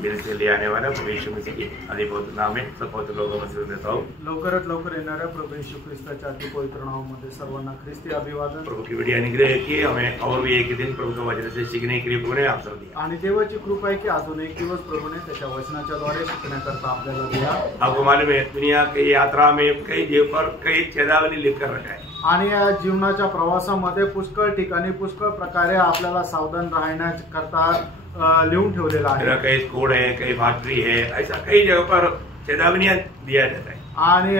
मेरे से ले आने वाला प्रभु यीशु मसीह की अधिपवित्र नाम में सब पवित्र लोगों में देता हूँ। लवकरात लवकर येणाऱ्या प्रभू येशू ख्रिस्ताच्या अतिपवित्र नावामध्ये सर्वांना ख्रिस्ती अभिवादन। प्रभु की बड़ी अनुग्रह है कि हमें और भी एक दिन प्रभु का वचन से सीखने के लिए प्रभु ने अवसर दिया आणि देवाची कृपा आहे की अजून एक दिवस प्रभूने त्याच्या वचनाच्या द्वारे शिकण्याकरता आपल्याला दिला। आपको मालूम है दुनिया की यात्रा में कई जगह पर कई चेतावनी लिखकर रखा है आणि या जीवनाच्या प्रवासामध्ये पुष्कळ ठिकाणी पुष्कळ प्रकारे आपल्याला सावधान राहण्याकरता लिहून ठेवलेला आहे। कई स्कूल है, कई फैक्ट्री है, ऐसा कई जगह पर चेतावनियां दिया जाता है। आणि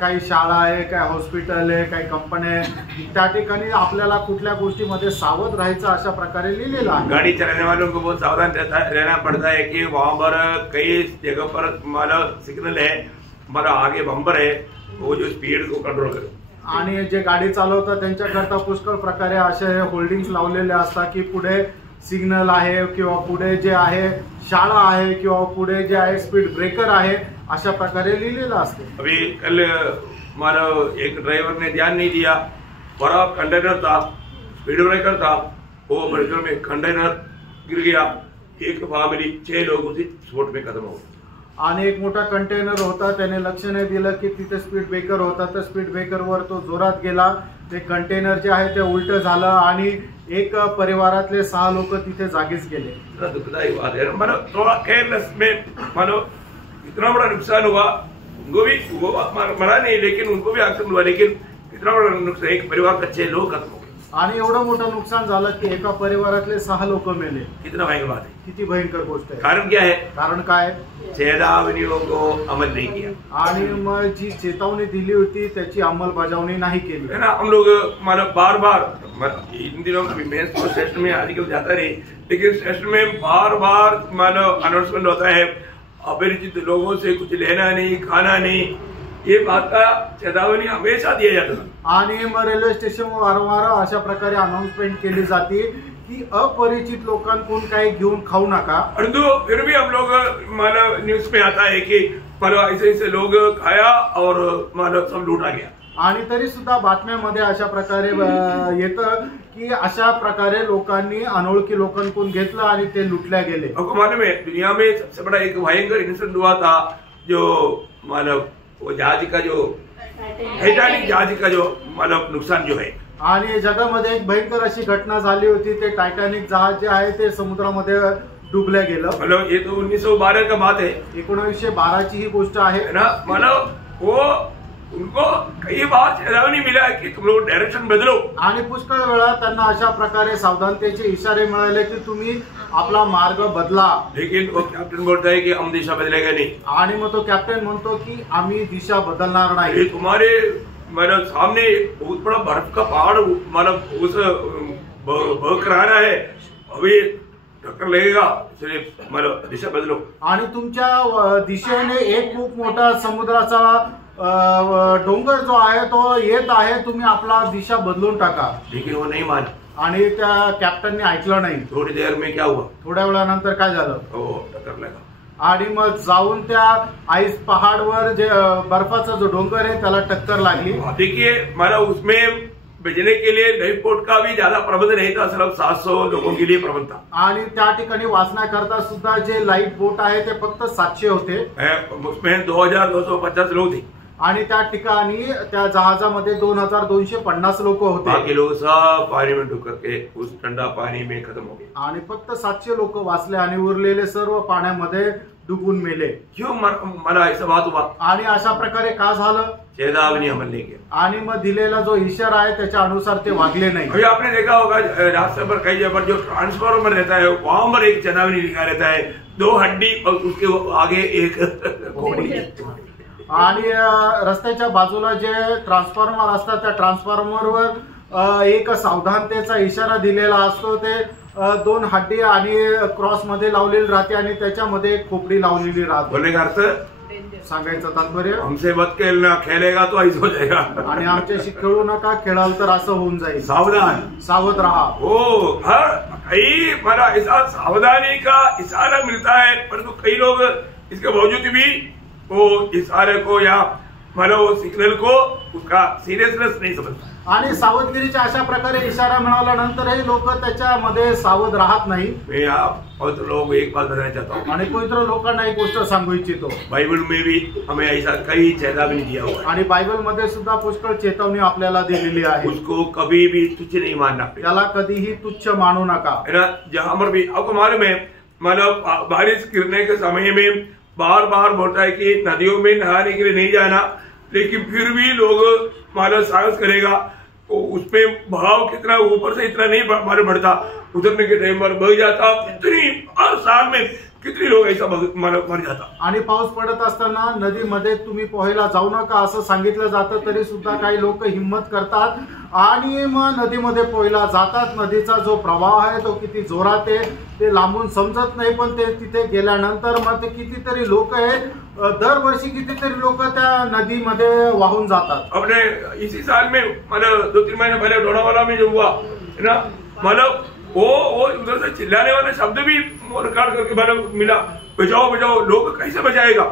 काही शाळा आहे, काही हॉस्पिटल आहे, काही कंपन्या आहे, त्या ठिकाणी आपल्याला कुठल्या गोष्टीमध्ये सावध राहायचं अशा प्रकारे लिहिलेलं आहे। गाड़ी चलाने वालों को बहुत सावधान रहना पड़ता है कि वहाँ पर कई जगह पर हमारा सिग्नल है, हमारा आगे बम्पर है, वो जो स्पीड को कंट्रोल करे। आणि जे गाडी चालवतात त्यांच्याकरता पुष्कळ प्रकारे असे होल्डिंग्स लावलेले असतात की पुढे सिग्नल आहे किंवा पुढे जे आहे शाळा आहे किंवा पुढे जे आहे स्पीड ब्रेकर आहे अशा प्रकारे लिहिलेलं असते। अभी कल हमारा एक ड्राइवर ने ध्यान नहीं दिया, बड़ा कंटेनर था, स्पीड ब्रेकर था, वो ब्रेकर में कंटेनर गिर गया, एक फैमिली 6 लोग उसी स्पॉट में खत्म हो गए। आणि एक मोठा कंटेनर होता, त्याने लक्ष नाही दिलं की तिथे स्पीड ब्रेकर होता, तर स्पीड ब्रेकरवर तो जोरात गेला, ते कंटेनर जे आहे ते उलट झालं आणि एक परिवारातले 6 लोक तिथे जागीच गेले। दुखदायी बात है, मानो थोड़ा केयरलेस में मानो इतना बड़ा नुकसान हुआ, उनको भी वो मरा नहीं लेकिन उनको भी एक्सीडेंट हुआ, लेकिन इतना बड़ा नुकसान एक परिवार का 6 लोग खत्म हो गए आणि एवढं मोठं नुकसान झालं की एका परिवारातले 6 लोक मेले। कितना भयंकर बात है, किती भयंकर गोष्ट आहे। कारण क्या है? कारण काय? चेतावनियों को अमल नहीं किया आणि मग जी चेतावणी दिली होती त्याची अंमलबजावणी नाही केली है ना। हम लोग मानो बार बार इन दिनों मैं तो सेशन में आजकल जाता नहीं, लेकिन सेशन में बार बार मानो अनाउंसमेंट होता है अपरिचित लोगों से कुछ लेना नहीं, खाना नहीं, ये बात का चेतावनी हमेशा दिया जाता है। आणि मग रेल्वे स्टेशनवर वारंवार अशा प्रकारे अनाउन्समेंट केली जाते की अपरिचित लोकांकडून काही घेऊन खाऊ नका। परंतु फिर भी हम लोग मानो न्यूज में आता है कि मानो ऐसे ऐसे लोग खाया और मानो सब लूटा गया। आणि तरी सुद्धा बातम्यामध्ये अशा प्रकारे येतं की अशा प्रकारे लोकांनी अनोळखी लोकांकडून घेतलं आणि ते लुटल्या गेले। आपको मालूम है दुनिया में सबसे बड़ा एक भयंकर इंसिडेंट हुआ था, जो मानो वो जहाज का जो टाइटैनिक जहाज का जो मानो नुकसान जो है, आणि जगामध्ये एक भयंकर अशी घटना झाली होती, ते टायटॅनिक जहाज जे आहे ते समुद्रामध्ये डुबल्या गेलं। मतलब ये तो 1912 का बात है, 1912 ची ही गोष्ट आहे ना। मतलब वो उनको कई बार चेतावनी मिला कि तुम लोग डायरेक्शन बदलो, आणि पुष्कळ वेळा त्यांना अशा प्रकारे सावधानतेचे इशारे मिळाले की तुम्ही आपला मार्ग बदला, लेकिन वो कैप्टन बोलता है कि हम दिशा बदलेगा नहीं। आणि मग तो कॅप्टन म्हणतो की आम्ही दिशा बदलणार नाही। तुम्हारे मतलब सामने एक बहुत बड़ा बर्फ का पहाड़ मतलब उस बह कर आ रहा है, अभी टक्कर लगेगा, इसलिए मतलब दिशा बदलो। आणि तुमच्या दिशेने एक खूप मोठा समुद्राचा डोंगर जो आहे तो येत आहे, तुम्ही आपला दिशा बदलून टाका। लेकिन वो नहीं माना आणि त्या कॅप्टनने ऐकलं नाही। थोड़ी देर में क्या हुआ? थोड्या वेळानंतर काय झालं? टक्कर लगा आणि मग जाऊन त्या आईस पहाडवर जे बर्फाचा जो डोंगर आहे त्याला टक्कर लागली। देखिए मतलब उसमें भेजने के लिए लाइफ बोट का भी ज्यादा प्रबंध नहीं था, सिर्फ 700 लोगों के लिए प्रबंध था। आणि त्या ठिकाणी वाचण्याकरता सुद्धा जे लाईफ बोट आहे ते फक्त 700 होते, उसमें 2250 लोग थे। आणि त्या ठिकाणी त्या जहाजामध्ये 2250 लोक होते। बाकी लोग सब पानी में डूब करके उस ठंडा पानी में खत्म हो गए आणि फक्त 700 लोक वाचले आणि उरलेले सर्व पाण्यामध्ये डुबून मेले। क्यों मला ऐसा बात हुआ? आणि अशा प्रकारे का झालं? चेतावनी अमल नहीं किया आणि मग दिलेला जो इशारा आहे त्याच्या अनुसार ते वागले नाही। अभी आपने देखा होगा रास्ते पर कई जगह पर जो ट्रांसफॉर्मर रहता है वहां पर एक चेतावनी लिखा रहता है, 2 हड्डी और उसके आगे एक खोपड़ी। आणि रस्त्याच्या बाजूला जे ट्रान्सफॉर्मर असतात त्या ट्रान्सफॉर्मरवर एक सावधानतेचा इशारा दिलेला असतो, ते 2 हड्डी आणि क्रॉस मध्ये लावलेली राहते आणि त्याच्यामध्ये एक खोपडी लावलेली राहते। बोलने का अर्थ सांगायचं तात्पर्य हमसे मत खेलना, खेलेगा तो ऐसा हो जाएगा। आणि आमच्याशी खेळू नका, खेळाल तर असं होऊन जाईल। सावधान, सावध रहा। हर कई माना ऐसा सावधानी का इशारा मिलता है, परंतु कई लोग इसके बावजूद भी वो इशारे को या मानो सिग्नल को उसका सीरियसनेस नहीं समझता। आणि सावधगिरीच्या अशा प्रकारे इशारा मिळाल्यानंतरही लोक त्याच्यामध्ये सावध राहत नाही. मैं आप पवित्र लोगों को एक बात बताना चाहता हूँ, आणि पवित्र लोकांना एक गोष्ट सांगू इच्छितो. बाइबल में भी हमें ऐसा कई चेतावनी दिया हुआ है. आणि बायबल मध्ये सुद्धा पुष्कळ चेतावणी आपल्याला दिलेली आहे. उसको कभी भी तुच्छ नहीं मानना. त्याला कधीही तुच्छ मानू नका. है ना, जहाँ पर भी आपको मालूम है, मतलब बारिश गिरने के समय में बार बार बोलता है कि नदियों में नहाने के लिए नहीं जाना, लेकिन फिर भी लोग मानो साहस करेगा. उसमें बहाव कितना ऊपर से इतना नहीं मालूम पड़ता, उतरने के टाइम पर बह जाता. कितनी हर साल में कितनी लोग ऐसा मर जाता. आणि पाऊस पडत असताना नदीमध्ये तुम्ही पोहायला जाऊ नका असं सांगितलं जातं, तरी सुद्धा काही लोक हिंमत करतात आणि मग नदीमध्ये पोहायला जातात. नदीचा जो प्रवाह आहे तो किती जोरात आहे ते लांबून समजत नाही, पण ते तिथे गेल्यानंतर मग ते कितीतरी लोक आहे, दरवर्षी कितीतरी लोक त्या नदीमध्ये वाहून जातात. अपने इसी साल में मतलब 2-3 महीने पहले लोनावाला में जो हुआ है ना, मतलब वो उधर से चिल्लाने वाले शब्द भी रिकॉर्ड करके मतलब मिला, बचाओ बचाओ. लोग कैसे बचाएगा,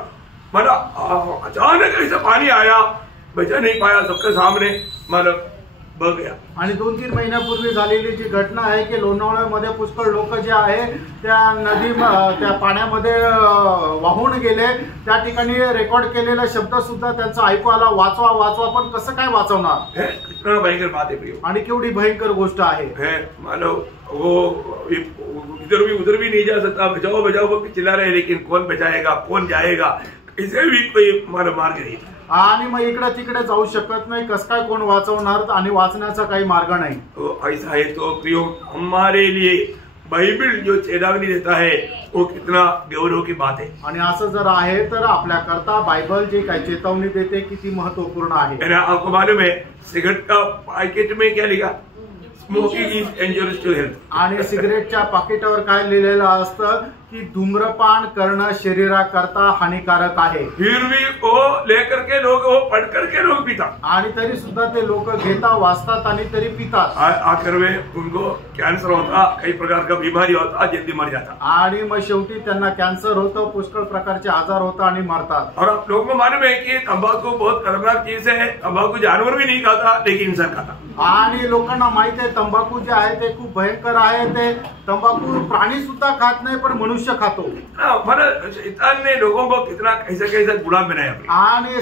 मतलब अचानक ऐसा पानी आया, बचा नहीं पाया, सबके सामने मतलब बह गया. आणि 2-3 महिन्यापूर्वी झालेली जी घटना आहे की लोणावळ्यामध्ये पुष्कळ लोक जे आहे त्या पाण्यामध्ये वाहून गेले. त्या ठिकाणी रेकॉर्ड केलेला शब्द सुद्धा त्यांचा ऐकू आला, वाचवा वाचवा, पण कसं काय वाचवणार. कितना भयंकर बात है प्रियो, आणि केवढी भयंकर गोष्ट आहे. मतलब वो उधर भी नहीं जा सकता, बचाओ बचाओ चिल्ला रहे, लेकिन कौन बचाएगा, कौन जाएगा, इसे भी कोई मार्ग नहीं. आणि मग इकडे तिकडे जाऊ शकत नाही, कस काय कोण वाचवणार, आणि वाचण्याचा काही मार्ग नाही. तो ऐसा है तो प्रियो, हमारे लिए बाइबल जो चेतावनी देता है वो कितना गौरव की बात है. आणि असं जर आहे तर आपल्या करता बायबल जे काही चेतावणी देते किती महत्वपूर्ण आहे. आपको मालूम है सिगरेट का पैकेट में क्या लिखा, smoking is dangerous to health. आणि सिगरेटच्या पाकिटावर काय लिहिलेलं असतं की धूम्रपान करणं शरीराकरता हानिकारक आहे. फिर भी वो लेकर के लोग, वो पढ़ करके लोग पीता. आणि तरी सुद्धा ते लोक घेता, वाचतात आणि तरी पितात. आखिर में उनको कैंसर होता, कई प्रकार का बीमारी होता, जल्दी मर जाता. आणि मग शेवटी त्यांना कॅन्सर होतं, पुष्कळ प्रकारचे आजार होता आणि मरतात. और आप लोगों को मालूम है कि तंबाकू बहुत खतरनाक चीज है. तंबाकू जानवर भी नहीं खाता, लेकिन इंसान खाता. आणि लोकांना माहित आहे तंबाखू जे आहे ते खूप भयंकर आहे. ते तंबाखू प्राणी सुद्धा खात नाही, पण मनुष्य खातो. शैतान ने लोगों को कितना कैसे कैसे गुलाम बनाया, आणि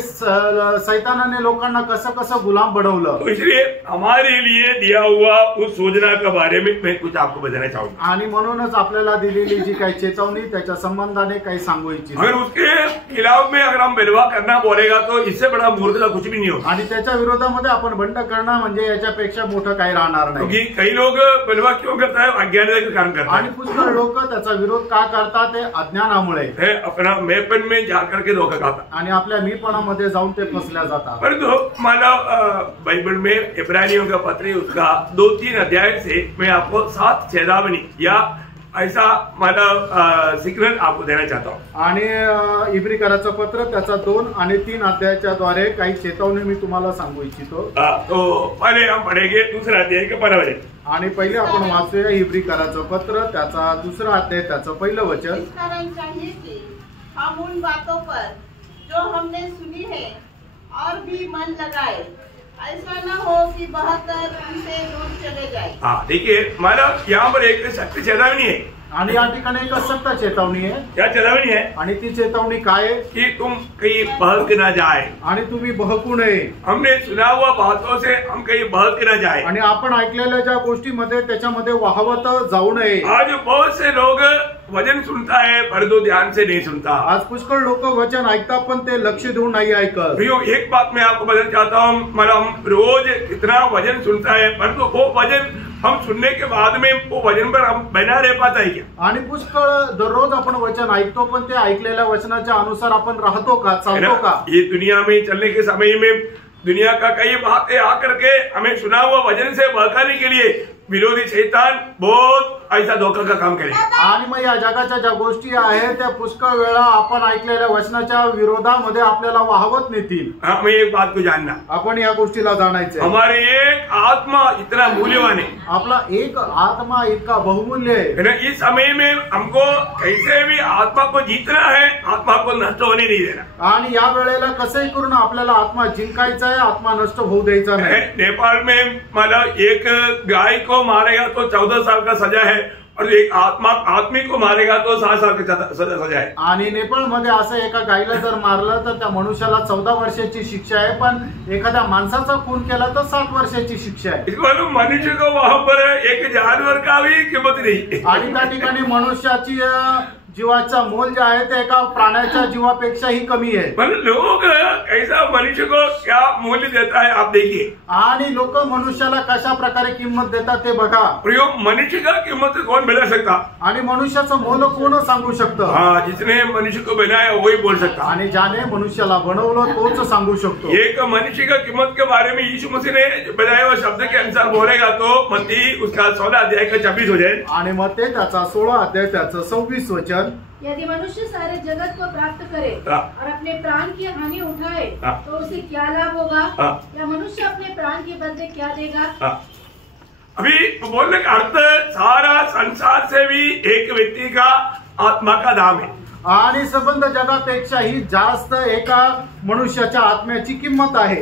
शैतानाने लोकांना कसं कसं गुलाम बनवलं. तो इसलिए हमारे लिए दिया हुआ उस योजना के बारे में मैं कुछ आपको बताना चाहूंगा. आणि म्हणूनच आपल्याला दिलेली जी काही चेतावणी त्याच्या संबंधाने काही सांगू इच्छितो. अगर उसके खिलाफ में अगर हम बलवा करना बोलेगा तो इससे बड़ा मूर्खता कुछ भी नहीं होगा. आणि त्याच्या विरोधामध्ये आपण बंड करणं म्हणजे याच्यापेक्षा मोठं काही राहणार नाही. क्योंकि कई लोग बलवा क्यों करता है, अज्ञानता के कारण करता है. आणि पुष्कळ लोक त्याचा विरोध का करतात, ते अज्ञानामुळे. अपना मेपन में जाकर के धोखा खाता. आणि आपल्या मीपणामध्ये जाऊन ते फसल्या जातात. परंतु मानव बाइबल में इब्रानियों का पत्र उसका 2-3 अध्याय से मैं आपको 7 चेतावनी या ऐसा मानव सिग्नल आपको देना चाहता हूँ. आणि इब्रिकराचं पत्र त्याचा 2 आणि 3 अध्यायाच्या द्वारे काही चेतावणी मी तुम्हाला सांगू इच्छितो. तो पहले हम पढ़ेंगे दूसरा अध्याय के 15 वचन. आणि पहिले आपण वाचूया इब्रिकराचं पत्र त्याचा 2रा अध्याय त्याचं 1 वचन. इस कारण चाहिए कि हम उन बातों पर जो हमने सुनी है और भी मन लगाए, ऐसा न हो कि बहकर उनसे दूर चले जाए. हाँ देखिए, मानव यहाँ पर एक सत्य चेतावनी है. आणि या ठिकाणी एक सत्य चेतावणी आहे. क्या चेतावनी है? आणि ती चेतावणी काय आहे कि तुम कहीं बहक न जाए. आणि तुम्ही बहकू नये. हमने सुना हुआ बातों से हम कहीं बहक न जाए. आणि आपण ऐकलेल्या ज्या गोष्टीमध्ये त्याच्यामध्ये वाहवत जाऊ नये. आज बहुत से लोग वचन सुनता है परंतु ध्यान से नहीं सुनता. आज पुष्कळ लोक वचन ऐकतात पण ते लक्ष देऊन नाही ऐकत. प्रियो, एक बात मैं आपको बताना चाहता हूँ, मतलब हम रोज कितना वचन सुनता है परंतु वो वचन हम सुनने के बाद में वो वचन पर हम बना रह पाता है क्या? आणि पुष्कळ दररोज आपण वचन ऐकतो पण ते ऐकलेल्या वचनाच्या अनुसार आपण राहतो का, चालतो का? ये दुनिया में चलने के समय में दुनिया का कई बातें आकर के हमें सुना हुआ वचन से बहकाने के लिए विरोधी शैतान बहुत ऐसा धोखा का काम करे। आणि मग या जगाच्या ज्या गोष्टी आहेत त्या पुष्कळ वेळा आपण ऐकलेल्या वचनाच्या विरोधामध्ये आपल्याला वाहवत नेतील। हमें एक बात को जानना, आपण या गोष्टीला जाणायचे, हमारे एक आत्मा इतना मूल्यवान है, आपला एक आत्मा इतका बहुमूल्य है। इस समय में हमको कैसे भी आत्मा को जीतना है, आत्मा को नष्ट होने नहीं देना। आणि या वेळेला कसंही करून आपल्याला आत्मा जिंकायचा आहे, आत्मा नष्ट होऊ द्यायचा नाही। नेपाल में मतलब एक गाय को मारेगा तो 14 साल का सजा है और एक आदमी को मारेगा तो 7 साल का सजा है। आणि नेपाळमध्ये असं एका गायीला जर मारलं तर त्या मनुष्याला 14 वर्षाची शिक्षा आहे, पण एखाद्या माणसाचा खून केला तर 7 वर्षाची शिक्षा आहे। इस मालूम मनुष्य को वहां पर एक जानवर का भी कीमत नहीं। आणि त्या ठिकाणी मनुष्याची जीवाचा मोल जे आहे ते एका प्राण्याच्या जीवापेक्षाही कमी आहे। पर लोग ऐसा मनुष्य को क्या मूल्य देता है आप देखिए, आणि लोक मनुष्याला कशा प्रकारे किंमत देतात ते बघा। मनुष्य का कीमत कौन मिला सकता, आणि मनुष्याचं मोल कोण सांगू शकतं? हाँ, जिसने मनुष्य को बनाया वही बोल सकता। आणि ज्याने मनुष्याला बनवलं तोच सांगू शकतो। एक मनुष्य का कीमत के बारे में यीशु मसीह ने बताया हुआ शब्द के अनुसार बोलेगा तो मत्ती उसका 16 अध्याय का 26 हो जाए। आणि मग ते त्याचा 16 अध्याय त्याचं 26 वचन, यदि मनुष्य सारे जगत को प्राप्त करे और अपने प्राण की हानि उठाए तो उसे क्या लाभ होगा? या मनुष्य अपने प्राण के बदले क्या देगा? अभी बोलने का अर्थ सारा संसार से भी एक व्यक्ति का आत्मा का दाम है। आणि संबंध जगापेक्षाही जास्त एका मनुष्याच्या आत्म्याची किंमत आहे।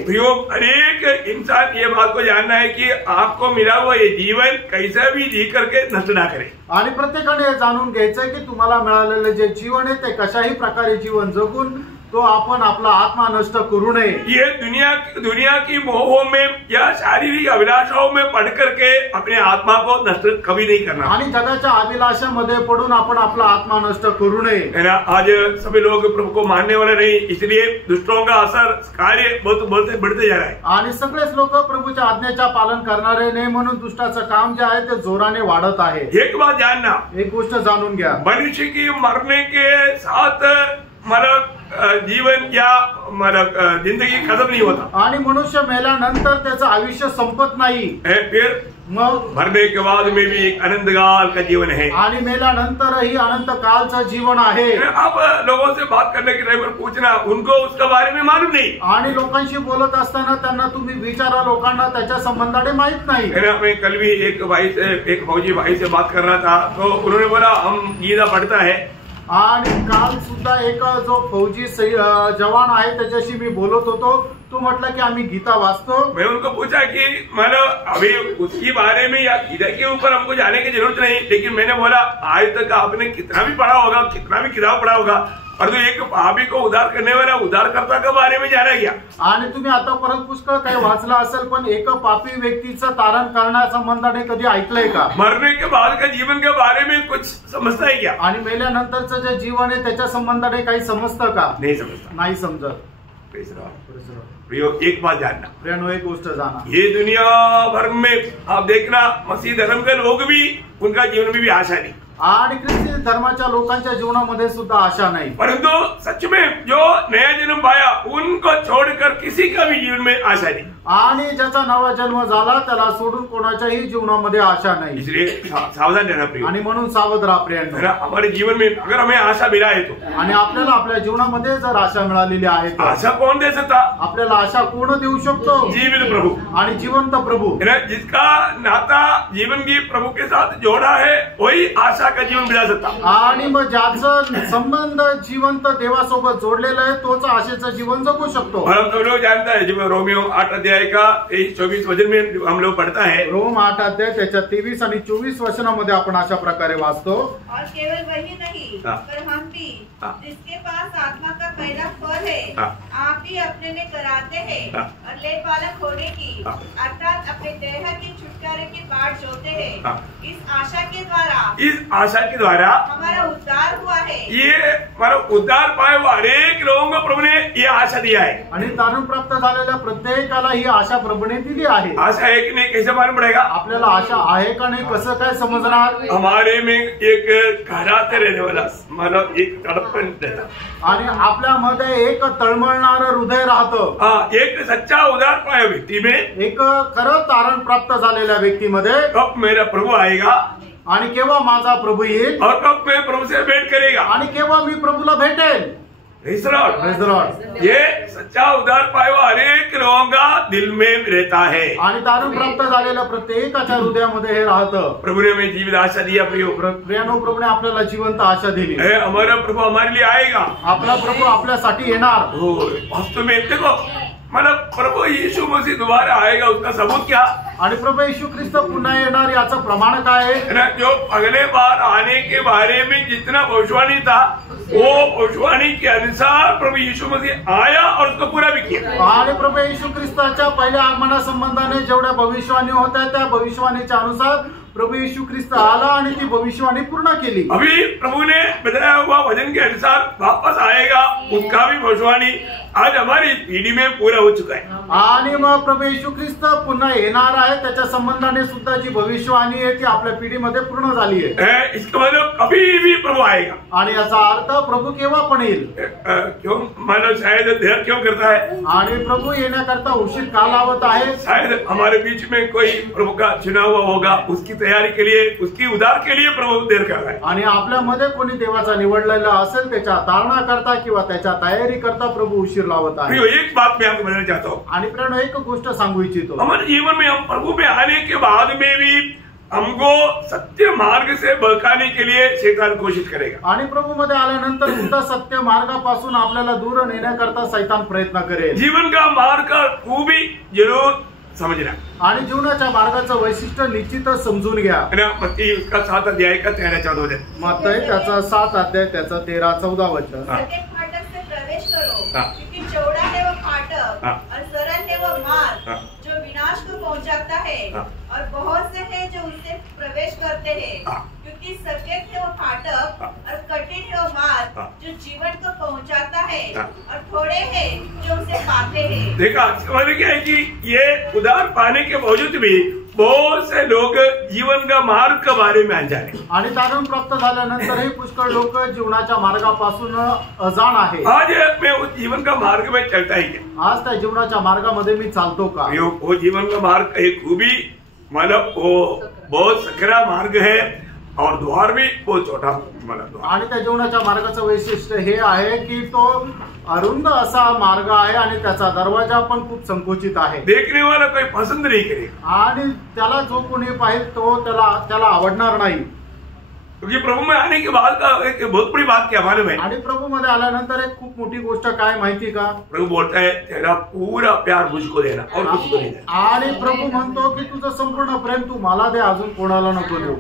हर एक इंसान ये बात को जानना है कि आपको मिला हुआ ये जीवन कैसा भी जी करके नष्ट ना करे। आणि प्रत्येकाने जाणून घ्यायचंय की तुम्हाला मिळालेलं जे जीवन आहे ते कशाही प्रकारे जीवन जगून तो आपण आपला आत्मा नष्ट करू नये। ये दुनिया की मोहों में या शारीरिक अभिलाषाओं में पड़ करके अपने आत्मा को नष्ट कभी नहीं करना। आणि जगाच्या अभिलाषामध्ये पडून आपण आपला आत्मा नष्ट करू नये। है ना, आज सभी लोग प्रभु को मानने वाले नहीं, इसलिए दुष्टों का असर कार्य बहुत बढ़ते जा रहा है। आणि सगळेच लोक प्रभूच्या आज्ञेचा पालन करणारे नाही म्हणून दुष्टाचं काम जे आहे ते जोराने वाढत आहे। एक बात जानना, एक गोष्ट जाणून घ्या, मनुष्य की मरने के साथ मतलब जीवन या मतलब जिंदगी खत्म नहीं होता। आणि मनुष्य मेल्यानंतर त्याचं आयुष्य संपत नाही, फिर मग मरने के बाद में भी एक अनंत काल का जीवन है। आणि मेल्यानंतरही अनंत कालचं जीवन आहे। आप लोगों से बात करने के टाइम पर पूछना, उनको उसके बारे में मालूम नहीं। आणि लोकांशी बोलत असताना त्यांना तुम्ही विचारा, लोकांना त्याच्या संबंधाने माहित नाही। मैं कल भी एक फौजी भाई से बात कर रहा था तो उन्होंने बोला हम गीता पढ़ता है। आणि काल सुद्धा एक जो फौजी जवान आहे त्याच्याशी मी बोलत होतो, तो म्हटलं की आम्ही गीता वाचतो। मैं उनको पूछा कि मतलब अभी उसके बारे में या गीता के ऊपर हमको जाने की जरूरत नहीं, लेकिन मैंने बोला आज तक आपने कितना भी पढ़ा होगा, कितना भी किताब पढ़ा होगा, और तो एक पापी को उद्धार करने वाला उद्धारकर्ता के बारे में जाना गया। आणि तुम्ही आतापर्यंत पुष्कळ काही वाचलं असेल, पण एक पापी व्यक्तीचं तारण करण्यासंबंधाने कधी ऐकलंय का? मरने के बाद का जीवन के बारे में कुछ समझता है क्या? आणि मेल्यानंतरचं जे जीवन आहे त्याच्या संबंधाने काही समजतं का? नहीं समझता, नाही समजत। प्रियो, एक बात जानना, प्रियो एक गोष्ट जाना, ये दुनिया भर में आप देखना मसीह धर्म के लोग भी उनका जीवन में भी आशा नहीं, आणि ख्रिस्ती धर्माच्या लोकांच्या जीवनामध्ये सुद्धा आशा नाही। परंतु सच में जो नया जन्म पाया उनको छोड़कर किसी का भी जीवन में आशा नहीं। आणि ज्याचा नवा जन्म झाला त्याला सोडून कोणाच्याही जीवनामध्ये आशा नाही। इसलिए सावधान रहना प्रिय, आणि म्हणून सावध राहा प्रियांनो। हमारे जीवन में अगर हमें आशा मिला है तो, आणि आपल्याला आपल्या जीवनामध्ये जर आशा मिळालेली आहे तर आशा कौन दे सकता? आपल्याला आशा कोण देऊ शकतो? जीवित प्रभु आणि जिवंत प्रभु, जिसका नाता जीवन की प्रभु के साथ जोड़ा है वही आशा का जीवन बिता सकता। आणि मग ज्याचं संबंध जिवंत देवासोबत जोडलेलं आहे तोच आशेचं जीवन जगू शकतो। हम तो लोग जानता है, जब रोमियो 8 अध्याय का 23-24 वचन में हम लोग पढ़ता है, रोम 8 अध्याय त्याच्या 23 आणि 24 वचनामध्ये आपण अशा प्रकारे वाचतो, और केवल वही नहीं पर हम भी जिसके पास आत्मा का पहला फल है आप ही अपने में कराते हैं और लेपालक होने की अर्थात अपने देह के छुटकारे की बाट जोते हैं। इस आशा के द्वारा हमारा उद्धार हुआ है। ये मतलब उद्धार पाए हुआ हरेक लोगों को प्रभु ने ये आशा दिया है। आणि तारण प्राप्त झालेल्या प्रत्येकाला ही आशा प्रभुने दिली आहे। आशा है कि नहीं, कैसे मालूम पड़ेगा? आपल्याला आशा आहे का नाही कसं काय समजणार? हमारे में एक घराते रहने वाला मतलब एक तड़पन रहता, आणि आपल्यामध्ये एक तळमळणारं हृदय राहतं। एक सच्चा उद्धार पाया व्यक्ति में, एक खरं तारण प्राप्त झालेल्या व्यक्तीमध्ये कब मेरा प्रभु आएगा आणि केव्हा माझा प्रभू येईल और कब मैं प्रभु से भेंट करेगा आणि केव्हा मी प्रभूला भेटेल. Praise the Lord. Praise the Lord. ये सच्चा उद्धार पाया हुआ हर एक लोगों का दिल में रहता है. आणि तारण प्राप्त झालेल्या प्रत्येकाच्या हृदयामध्ये हे राहतं. प्रभु ने हमें जीवित आशा दिया. प्रियानो, प्रभूने आपल्याला जिवंत आशा दिली. हमारा प्रभु हमारे लिए आएगा. आपला प्रभू आपल्यासाठी येणार. हो, वास्तव में देखो, मतलब प्रभु यीशु मसीह दोबारा आएगा, उसका सबूत क्या? आणि प्रभू यीशु ख्रिस्त पुन्हा येणार याचं प्रमाण काय आहे ना? जो अगले बार आने के बारे में जितना भविष्यवाणी था, वो भविष्यवाणी के अनुसार प्रभु यीशु मसीह आया और उसको पूरा भी किया. आणि प्रभू यीशु ख्रिस्ताच्या पहिल्या आगमना संबंधाने जेवढ्या भविष्यवाणी होत्या त्या भविष्यवाणीच्या अनुसार प्रभु यीशु ख्रिस्त आला आणि ती भविष्यवाणी पूर्ण केली. अभी प्रभु ने बताया हुआ वचन के अनुसार वापस आएगा, उसका भी भविष्यवाणी आज हमारी पीढ़ी में पूरा हो चुका है. आणि मग प्रभू यीशु ख्रिस्त पुन्हा येणार आहे त्याच्या संबंधाने सुद्धा जी भविष्यवाणी आहे ती आपल्या पिढीमध्ये पूर्ण झाली आहे. इसका मतलब अभी भी प्रभु आएगा. आणि याचा अर्थ प्रभू केव्हा पण येईल. क्यों मानव शायद देर क्यों करता है? आणि प्रभु येण्याकरता उशीर का लावत आहे? शायद हमारे बीच में कोई प्रभु का चुनाव होगा, उसकी तैयारी के लिए, उसकी उद्धार के लिए प्रभु देर कर रहा है. आणि आपल्यामध्ये कोणी देवाचा निवडलेला असेल त्याच्या तारणा करता किंवा त्याच्या तयारी करता प्रभु उशीर लावत आहे. एक बात मैं आपको बताना चाहता हूँ. आणि प्रेरणा एक गोष्ट सांगू इच्छितो. हमारे जीवन में हम प्रभु में आने के बाद में भी हमको सत्य मार्ग से बहकाने के लिए शैतान कोशिश करेगा. आणि प्रभू मध्ये आल्यानंतर सुद्धा सत्य मार्गापासून आपल्याला दूर नेण्याकरता शैतान प्रयत्न करेल. जीवन का मार्ग का खूबी जरूर समझना. आणि जीवनाच्या मार्गाचं वैशिष्ट्य निश्चितच समजून घ्या. मत्ती उसका 7 अध्याय का 13-14 वचन. मत्ती त्याचा 7 अध्याय त्याचा 13-14 वचन. सके फाटक से प्रवेश करो, हाँ। क्योंकि चौड़ा है वो फाटक हाँ। और सरल है वो मार्ग हाँ। जो विनाश को पहुंचाता है, हाँ। और बहुत से हैं जो उससे प्रवेश करते हैं. हाँ। क्योंकि सकेत है वो फाटक हाँ। और कठिन है वो मार्ग हाँ। जो जीवन को पहुंचाता है, हाँ। और थोड़े हैं जो उसे पाते हैं. देखा, समझ क्या है कि ये उद्धार पाने के बावजूद भी बहुत से लोग जीवन का मार्ग के बारे में अनजान है. आणि तारण प्राप्त झाल्यानंतरही पुष्कळ लोक जीवनाच्या मार्गापासून अजाण आहे. आज मैं उस जीवन का मार्ग में चलता ही है. आज त्या जीवनाच्या मार्गामध्ये मी चालतो का? वो जीवन का मार्ग एक खूबी, मतलब वो बहुत सकरा मार्ग है और द्वार भी बहुत छोटा, मतलब द्वार. आणि त्या जीवनाच्या मार्गाचं वैशिष्ट्य हे आहे की तो अरुंद असा मार्ग आहे आणि त्याचा दरवाजा पण खूप संकुचित आहे. देखने वाला कोई पसंद नहीं करेगा. आणि त्याला जो कोणी पाहिजे तो त्याला आवडणार नाही. क्योंकि प्रभु में आने के बाद का एक बहुत बड़ी बात क्या मालूम है? आणि प्रभू मध्ये आल्यानंतर एक खूप मोठी गोष्ट काय माहिती का? प्रभु बोलता है तेरा पूरा प्यार मुझको देना और कुछ को नहीं देना. आणि प्रभू म्हणतो की तुझं संपूर्ण प्रेम तू मला दे, अजून कोणाला नको देऊ.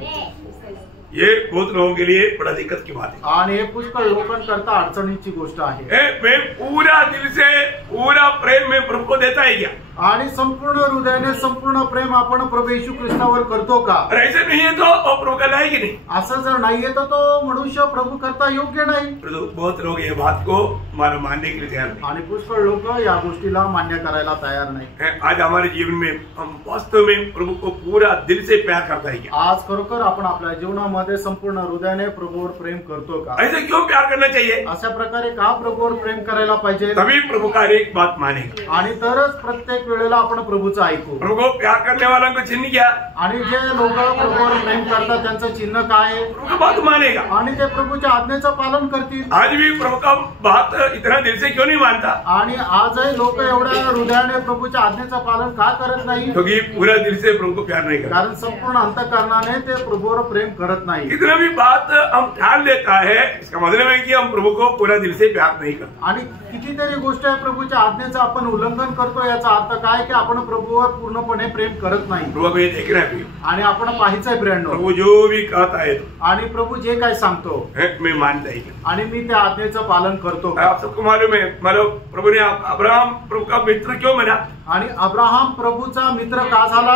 ये बहुत लोगों के लिए बड़ा दिक्कत की बात है. आणि हे पुष्कळ लोकांकरता अडचणीची गोष्ट आहे. मैं पूरा दिल से पूरा प्रेम में प्रभु को देता है क्या? आणि संपूर्ण हृदयाने संपूर्ण प्रेम आपण प्रभू येशू ख्रिस्तावर करतो का? और ऐसे नहीं है तो प्रभु का लायक ही नहीं. असं जर नाहीये तर तो मनुष्य प्रभु करता योग्य नाही. बहुत लोग ये बात को मानने के लिए तैयार नहीं. आणि पुष्कळ लोक या गोष्टीला मान्य करायला तयार नाही. आज हमारे जीवन में हम वास्तव में प्रभु को पूरा दिल से प्यार करता है क्या? आज खरोखर आपण आपल्या जीवनामध्ये संपूर्ण हृदयाने प्रभूवर प्रेम करतो का? ऐसे क्यों प्यार करना चाहिए? अशा प्रकारे का प्रभूवर प्रेम करायला पाहिजे? तभी प्रभु का एक बात मानेगा. आणि तरच प्रत्येक वेळेला आपण प्रभूचं ऐकू. प्रभु को प्यार करने वालों को चिन्ह क्या? आणि जे लोक प्रभूवर प्रेम करतात त्यांचं चिन्ह काय आहे? प्रभु का बात मानेगा. आणि ते प्रभूच्या आज्ञेचं पालन करतील. आज भी प्रभु का बात इतना दिल से क्यों नहीं मानता? आणि आजही लोक एवढ्या हृदयाने प्रभूच्या आज्ञेचं पालन का करत नाही? क्योंकि पूरा दिल से प्रभु को प्यार नहीं करता. कारण संपूर्ण अंतःकरणाने ते प्रभूवर प्रेम करत नाही. कितना भी बात हम ध्यान देता है, इसका मतलब है कि हम प्रभु को पूरा दिल से प्यार नहीं करते. आणि कितीतरी गोष्ट आहे प्रभूच्या आज्ञेचं आपण उल्लंघन करतो. याचा अर्थ काय की आपण प्रभूवर पूर्णपणे प्रेम करत नाही. प्रभु में देख रहे हैं आणि आपण पाहायचंय प्रेरणा. प्रभु जो भी कहता है आणि प्रभू जे काय सांगतो मैं मानता ही. आणि मी त्या आज्ञेचं पालन करतो. आप सबको मालूम है, मतलब प्रभु ने अब्राहम प्रभु का मित्र क्यों बना? आणि अब्राहम प्रभूचा मित्र का झाला?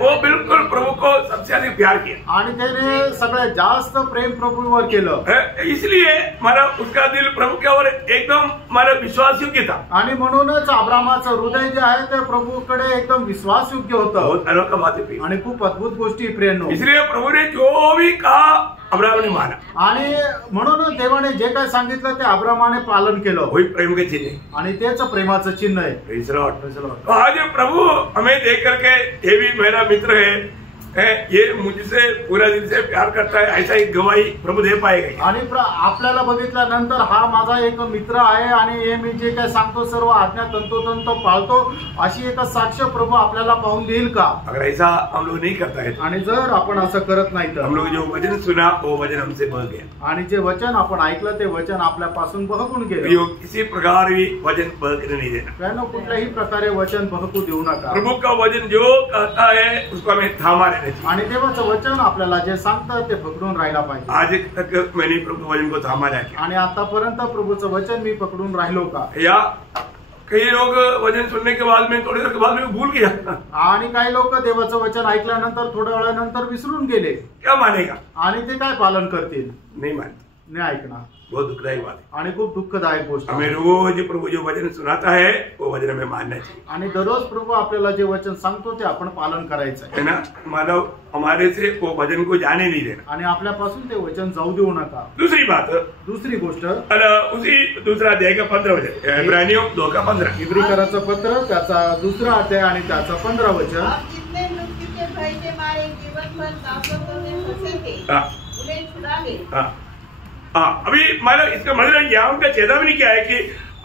वो बिल्कुल प्रभु को सबसे अधिक प्यार किया आणि त्याने सगळ्यात जास्त प्रेम प्रभूवर केलं. इसलिए मतलब उसका दिल प्रभु के ओर एकदम मतलब विश्वास योग्य था. आणि म्हणूनच अब्राहमाचं हृदय जे आहे ते प्रभूकडे एकदम विश्वास योग्य होतं. बहुत अनोखा बात है. आणि खूप अद्भुत गोष्टी प्रेरणा. इसलिए प्रभु ने जो भी कहा अब्राहम ने माना. आणि म्हणून देवाने जे काय सांगितलं ते अब्राहमाने पालन केलं. वही प्रेम के चिन्ह आणि तेच प्रेमाचं चिन्ह आहे. आज प्रभु हमें देख करके ये भी मेरा मित्र है, ये मुझसे पूरा दिल से प्यार करता है, ऐसा एक गवाही प्रभु दे पाएगा। आणि आपल्याला बघितल्यानंतर हा माझा एक मित्र आहे आणि हे मी जे काय सांगतो सर्व आज्ञा तंतोतंत पाळतो, अशी एक साक्ष प्रभू आपल्याला पाहून देईल का? अगर ऐसा हम लोग नहीं करता है, आणि जर आपण असं करत नाही तर हम लोग जो वचन सुना वो वचन हमसे बह गया, आणि जे वचन आपण ऐकलं ते वचन आपल्यापासून बहकून गेलं। किसी प्रकार भी वचन बहकने नहीं देना। त्यानं कुठल्याही प्रकारे वचन बहकू देऊ नका। प्रभु का वचन जो कहता है उसको हमें थामा रहना चाहिए। आणि देवाचं वचन आपल्याला जे सांगतं ते पकडून राहायला पाहिजे। आज तक मैंने प्रभु वचन को थामा है क्या? आणि आतापर्यंत प्रभूचं वचन मी पकडून राहिलो का? या कई लोग वचन सुनने के बाद में थोड़ी देर के बाद में भूल गया, आणि काही लोक देवाचं वचन ऐकल्यानंतर थोड्या वेळानंतर विसरून गेले। क्या मानेगा? आणि ते काय पालन करतील? नहीं मानते, नाही ऐकणार। बहुत दुखदायी बात है। आणि खूप दुःखदायक गोष्ट आहे। हमें रोज प्रभु जो वचन सुनाता है वो वचन हमें मानना चाहिए। आणि दररोज प्रभू आपल्याला जे वचन सांगतो ते आपण पालन करायचं है ना? मानव हमारे से वो वचन को जाने नहीं देना। आणि आपल्यापासून ते वचन जाऊ देऊ नका। दूसरी बात, दुसरी गोष्ट, उसी दूसरा अध्याय का 15 वचन, इब्रानियों 2:15, इब्रिकराचं पत्र त्याचा दुसरा अध्याय आणि त्याचा 15 वचन। आप जितने मृत्यु के भय से मारे जीवन भर दासत्व में फंसे थे, उन्हें छुड़ा ले। अभी मानो इसका मतलब यहाँ का चेतावनी क्या है कि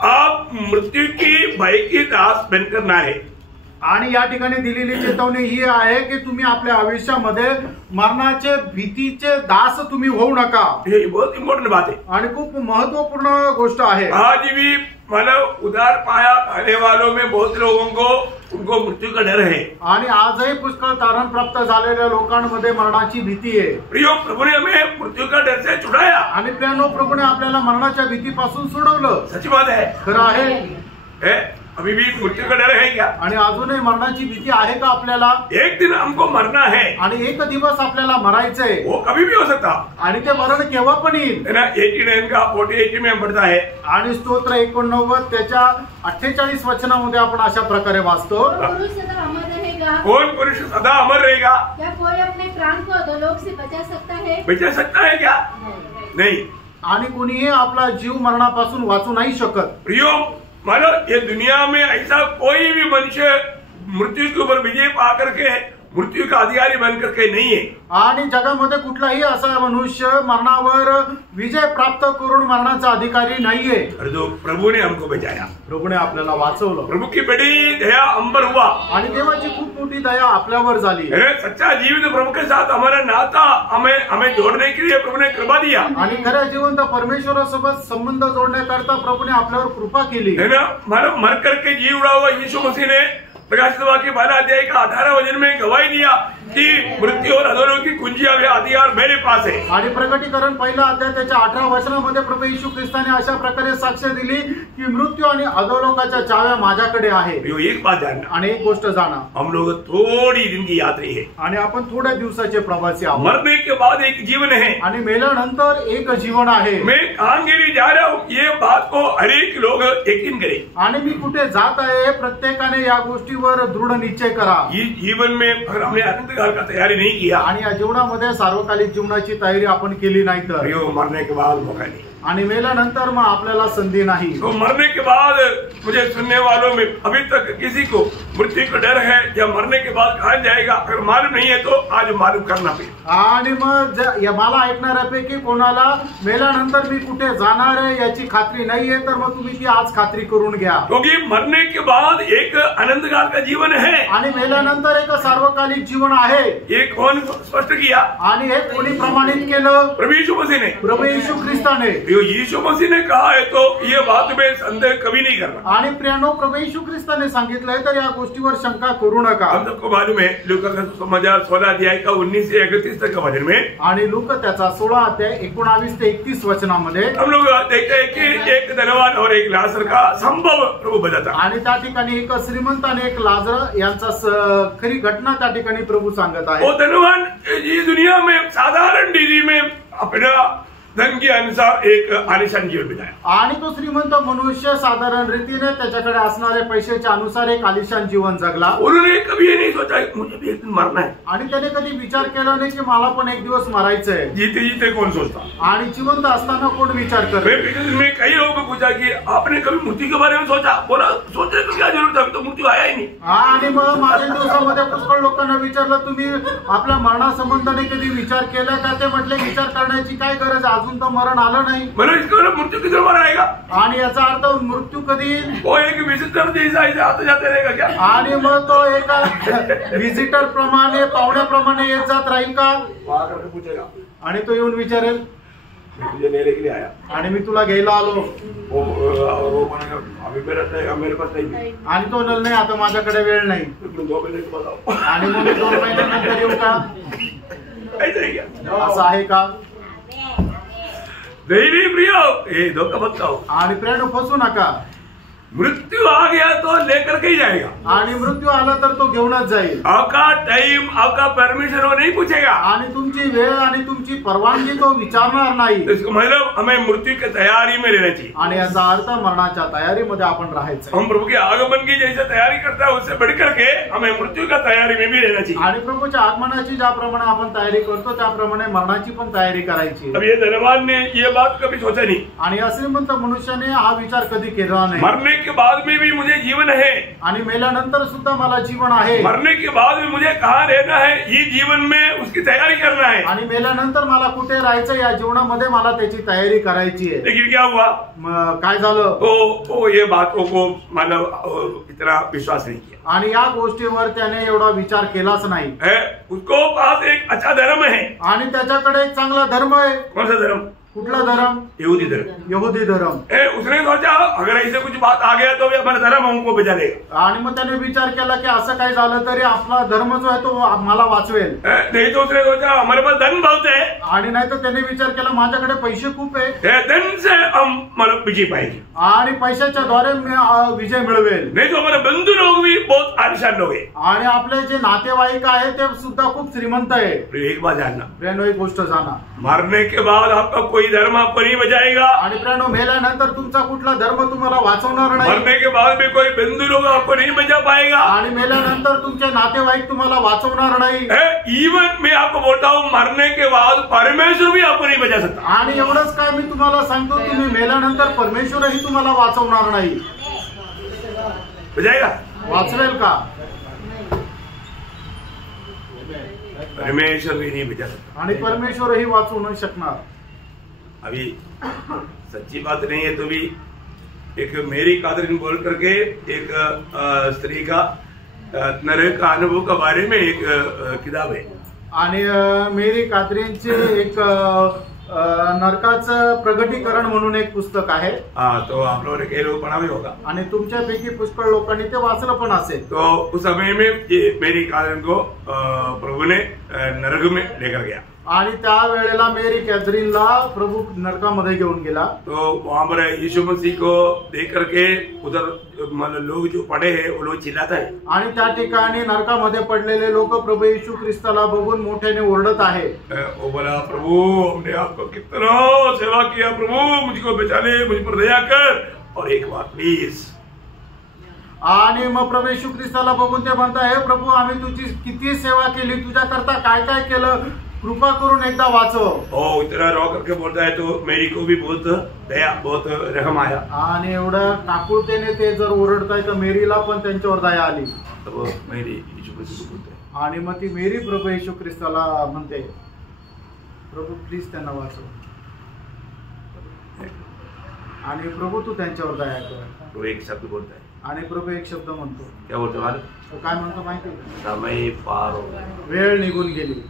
आप मृत्यु की भय की दास बनकर ना रहे। आणि या ठिकाणी दिलेली चेतावणी ही आहे की तुम्ही आपल्या आयुष्यामध्ये मरणाचे भीतीचे दास तुम्ही होऊ नका। ये बहुत इम्पोर्टेंट बात है आणि खूप महत्वपूर्ण गोष्ट आहे। आज भी मतलब उधार पाया खाने वालों में बहुत लोगों को उनको मृत्यू का डर है। आणि आजही पुष्कळ तारण प्राप्त झालेल्या लोकांमध्ये मरणाची भीती आहे। प्रियो, प्रभु ने हमें मृत्यू का डर से छुड़ाया। आणि प्रियानो, प्रभूने आपल्याला मरणाच्या भीतीपासून सोडवलं। सच बात है, खरं आहे। अभी भी मृत्यू का डर है क्या? आणि अजूनही मरणाची भीती आहे का आपल्याला? एक दिन हमको मरना है, आणि एक दिवस आपल्याला मरायचंय। वो कभी भी हो सकता, आणि ते मरण केव्हा पण येईल, है ना? 89 का 48 में पढ़ता है। आणि स्तोत्र 89 त्याच्या 48 वचनामध्ये आपण अशा प्रकारे वाचतो, पुरुष सदा अमर रहेगा। कौन पुरुष सदा अमर रहेगा? क्या कोई अपने प्राण को अधोलोक से बचा सकता है? बचा सकता है क्या? नहीं। आणि कोणीही आपला जीव मरणापासून वाचू नाही शकत। प्रियो, मानो ये दुनिया में ऐसा कोई भी मनुष्य मृत्यू के ऊपर विजय पा करके मृत्यू का अधिकारी बन करके नहीं है। आणि जगामध्ये कुठलाही असा मनुष्य मरणावर विजय प्राप्त करून मरणाचा अधिकारी नाहीये। और जो प्रभु ने हमको बचाया, प्रभूने आपल्याला वाचवलं, प्रभु की बड़ी दया अंबर हुआ, आणि देवाची खूप मोठी दया आपल्यावर झाली। सच्चा जीवित प्रभु के साथ हमारा नाता हमें जोड़ने के लिए प्रभु ने कृपा दिया। आणि खऱ्या जिवंत परमेश्वरासोबत संबंध जोडण्याकरता प्रभूने आपल्यावर कृपा केली, है ना? मानो मर करके जी उड़ा हुआ यीशु मसीह ने प्रकाशित वाक्य 12 अध्याय का 18 वचन में गवाही दिया कि मृत्यू और अधोलोक की कुंजियां वे अधिकार मेरे पास है। आणि प्रकटीकरण 1 अध्याय त्याच्या 18 वचनामध्ये प्रभू येशू ख्रिस्ताने अशा प्रकारे साक्ष दिली की मृत्यू आणि अधोलोकाच्या चाव्या माझ्याकडे आहे। एक बात जानना, आणि एक गोष्ट जाणा, हम लोग थोड़ी दिन की यात्री है, आणि आपण थोड्या दिवसाचे प्रवासी आहोत। मरने के बाद एक जीवन है, आणि मेल्यानंतर एक जीवन आहे। मैं कहां के लिए जा रहा हूँ ये बात को हर एक लोग यकीन करे। आणि मी कुठे जात आहे प्रत्येकाने या गोष्टीवर दृढ निश्चय करा। जीवन में अगर हमने अनंत काल का तैयारी नहीं किया, आणि या जीवनामध्ये सार्वकालिक जीवनाची तयारी आपण केली नाही तर मरने के बाद मौका नहीं, आणि मेल्यानंतर मग आपल्याला संधी नाही। तो मरने के बाद मुझे सुनने वालों में अभी तक किसी को मृत्यू का डर है या मरने के बाद कहा जाएगा, अगर मालूम नहीं है तो आज मालूम करना पड़ेगा। आणि मग मला ऐकणाऱ्यापैकी कोणाला मेल्यानंतर मी कुठे जाणार आहे याची खात्री नाहीये तर मग तुम्ही ती आज खात्री करून घ्या, क्योंकि मरने के बाद एक अनंत काल का जीवन है आणि मेल्यानंतर एक सार्वकालिक जीवन आहे। ये कौन स्पष्ट किया? आणि हे कोणी प्रमाणित केलं? प्रभु यीशु मसीह ने। प्रभू येशू ख्रिस्ताने। यीशु मसीह ने कहा है तो ये बात में संदेह कभी नहीं करना। आणि प्रियानो, प्रभू येशू ख्रिस्ताने सांगितलंय तर या गोष्टीवर शंका करू नका। हम सबको मालूम है लूका का सुसमाचार 16 अध्याय का 19 से 31 तक का वचन में, आणि लूका त्याचा 16 अध्याय 19 ते 31 वचनामध्ये हम लोग देखते हैं कि एक धनवान और एक लाजर का संभव प्रभु बताता, आणि त्या ठिकाणी एक श्रीमंत आणि एक लाजर यांचा खरी घटना त्या ठिकाणी प्रभू सांगत आहे। वो धनवान इस दुनिया में साधारण डिग्री में अपना धन के अनुसार एक आलिशान जीवन बिताया। आणि तो श्रीमंत मनुष्य साधारण रीतीने त्याच्याकडे असणारे पैशाच्या अनुसार एक आलिशान जीवन जगला। उन्होंने कभी ये नहीं सोचा मुझे भी एक दिन मरना है, आणि त्याने कधी विचार केला नाही की मला पण एक दिवस मरायचंय। जीते जीते कौन सोचता, आणि जिवंत असताना कोण विचार करतो। मैं कई लोगों को पूछा कि आपने कभी मृत्यू के बारे में सोचा, बोला सोचने की क्या जरूरत है, अभी तो मृत्यू आया ही नहीं। आणि मग मागील दिवसामध्ये पुष्कळ लोकांना विचारलं तुम्ही आपल्या मरणासंबंधाने कधी विचार केला का, ते म्हटले विचार करण्याची काय गरज, अजून तर मरण आलं नाही। मतलब इसका मतलब मृत्यू किधर मर आएगा, आणि याचा अर्थ मृत्यू कधी वो एक विजिटर जैसा ऐसे आते जाते रहेगा क्या? आणि मग तो एका विजिटर प्रमाणे पाहुण्याप्रमाणे येत जात राहील का? वहां करके पूछेगा आणि तो येऊन विचारेल मैं तुझे लेने के लिए आया, आणि मी तुला घ्यायला आलो। वो बोलेगा अभी मेरे पास नहीं, आणि तो म्हणेल नाही आता माझ्याकडे वेळ नाही, तुम 2 महीने के बाद आओ। आणि मग 2 महिन्यानंतर येऊ का? ऐसा ही क्या? असं आहे का? नहीं प्रियो, ये धोखा मत खाओ। आणि प्रेम फसू नका। मृत्यू आ गया तो लेकर के ही जाएगा, आणि मृत्यू आला तर तो घेऊनच जाईल। आपका टाइम आपका परमिशन वो नहीं पूछेगा, आणि तुमची वेळ आणि तुमची परवानगी तो विचारणार नाही। इसका मतलब हमें मृत्यू की तैयारी में रहना चाहिए। आणि याचा अर्थ मरणाच्या तयारीमध्ये आपण राहायचं। हम प्रभु के आगमन की जैसे तैयारी करता है उससे बढ़ करके हमें मृत्यू का तैयारी में भी रहना चाहिए। आणि प्रभूच्या आगमनाची ज्याप्रमाणे आपण तयारी करतो त्याप्रमाणे मरणाची पण तयारी करायची। अब ये धनवान ने ये बात कभी सोचा नहीं, आणि श्रीमंत मनुष्याने हा विचार कधी केला नाही। मरने के बाद में भी मुझे जीवन है, आणि मेल्यानंतर सुद्धा मला जीवन आहे। मरने के बाद में मुझे कहाँ रहना है ये जीवन में उसकी तैयारी करना है। आणि मेल्यानंतर मला कुठे राहायचं या जीवनामध्ये मला त्याची तयारी करायची आहे। लेकिन क्या हुआ, काय झालं? तो ये बातों को मतलब इतना विश्वास नहीं किया, आणि या गोष्टीवर त्याने एवढा विचार केलाच नाही। उसको पास एक अच्छा धर्म है, आणि त्याच्याकडे एक चांगला धर्म आहे। कौन सा धर्म? कुठला धर्म? यहूदी धर्म। यहूदी धर्म। उसने सोचा अगर ऐसे कुछ बात आ गया तो भी हमारा धर्म हमको बचा देगा। आणि मग त्याने विचार केला की असं काय झालं तरी आपला धर्म जो आहे तो मला वाचवेल। नहीं तो उसने सोचा हमारे पास धन बहुत है, आणि नाही तर त्याने विचार केला माझ्याकडे पैसे खूप आहे, धन से हम मतलब विजय पाएंगे, आणि पैशाच्या द्वारे मी विजय मिळवेल। नहीं तो हमारे बंधु लोग भी बहुत आलिशान लोग हैं, आणि आपले जे नातेवाईक आहे ते सुद्धा खूप श्रीमंत आहे। एक बात जानना, प्रेनो एक गोष्ट जाणा, मरने के बाद आपका कोई धर्म आपको नहीं बचाएगा। आणि प्रेनो मेल्यानंतर तुमचा कुठला धर्म तुम्हाला वाचवणार नाही। मरने के बाद में कोई बंधु लोग आपको नहीं बचा पाएगा, आणि मेल्यानंतर तुमचे नातेवाईक तुम्हाला वाचवणार नाही। इवन मैं आपको बोलता हूँ मरने के बाद परमेश्वर भी आपको नहीं बचा सकता। आणि एवढंच काय मी तुम्हाला सांगतो, तुम्ही मेल्यानंतर परमेश्वरही तुम्हाला वाचवणार नाही। बचाएगा? वाचवेल का? परमेश्वर भी नहीं बचा सकता, आणि परमेश्वरही वाचवू नाही शकणार। अभी सच्ची बात नहीं है तो भी एक मेरी कादरीन बोल करके एक स्त्री का नरक का अनुभव के बारे में एक किताब है। आणि मेरी कात्रींची एक नरकाचं प्रगटीकरण म्हणून एक पुस्तक आहे। हाँ, तो आप लोगों ने कई लोग पढ़ा भी होगा, आणि तुमच्यापैकी पुष्कळ लोकांनी ते वाचलं पण असेल। तो उस समय में ये मेरी कादरीन को प्रभु ने नरक में लेकर गया, आणि त्या वेळेला मेरी कॅथरीनला प्रभू नरकामध्ये घेऊन गेला। तो वहां पर यीशु मसीह को देख करके उधर मतलब लोग जो पड़े हैं वो लोग चिल्लाता है, आणि त्या ठिकाणी नरकामध्ये पडलेले लोक प्रभू येशू ख्रिस्ताला बघून मोठ्याने ओरडत आहे। वो बोला प्रभु हमने आपको कितना सेवा किया, प्रभु मुझको बचा ले, मुझ पर दया कर, और एक बार प्लीज। आणि मग प्रभू येशू ख्रिस्ताला बघून ते म्हणतात, हे प्रभू आम्ही तुझी किती सेवा केली, तुझ्या करता काय काय केलं, कृपा करून एकदा वाचव। ओ इतना रो करके बोलता है तो मेरी को भी बहुत दया बहुत रहम आया। आणि एवढं काकुळतेने ते जर ओरडताय तर मेरीला पण त्यांच्यावर दया आली। तो मेरी यीशु मसीह को बोलते हैं, आणि मग ती मेरी प्रभू येशू ख्रिस्ताला म्हणते, प्रभू प्लीज त्यांना वाचव, आणि प्रभू तू त्यांच्यावर दया कर। तो एक शब्द बोलता है, आणि प्रभू एक शब्द म्हणतो, क्या बोलते मालूम? तो काय म्हणतो माहिती? समय पार हो गया। वेळ निघून गेली।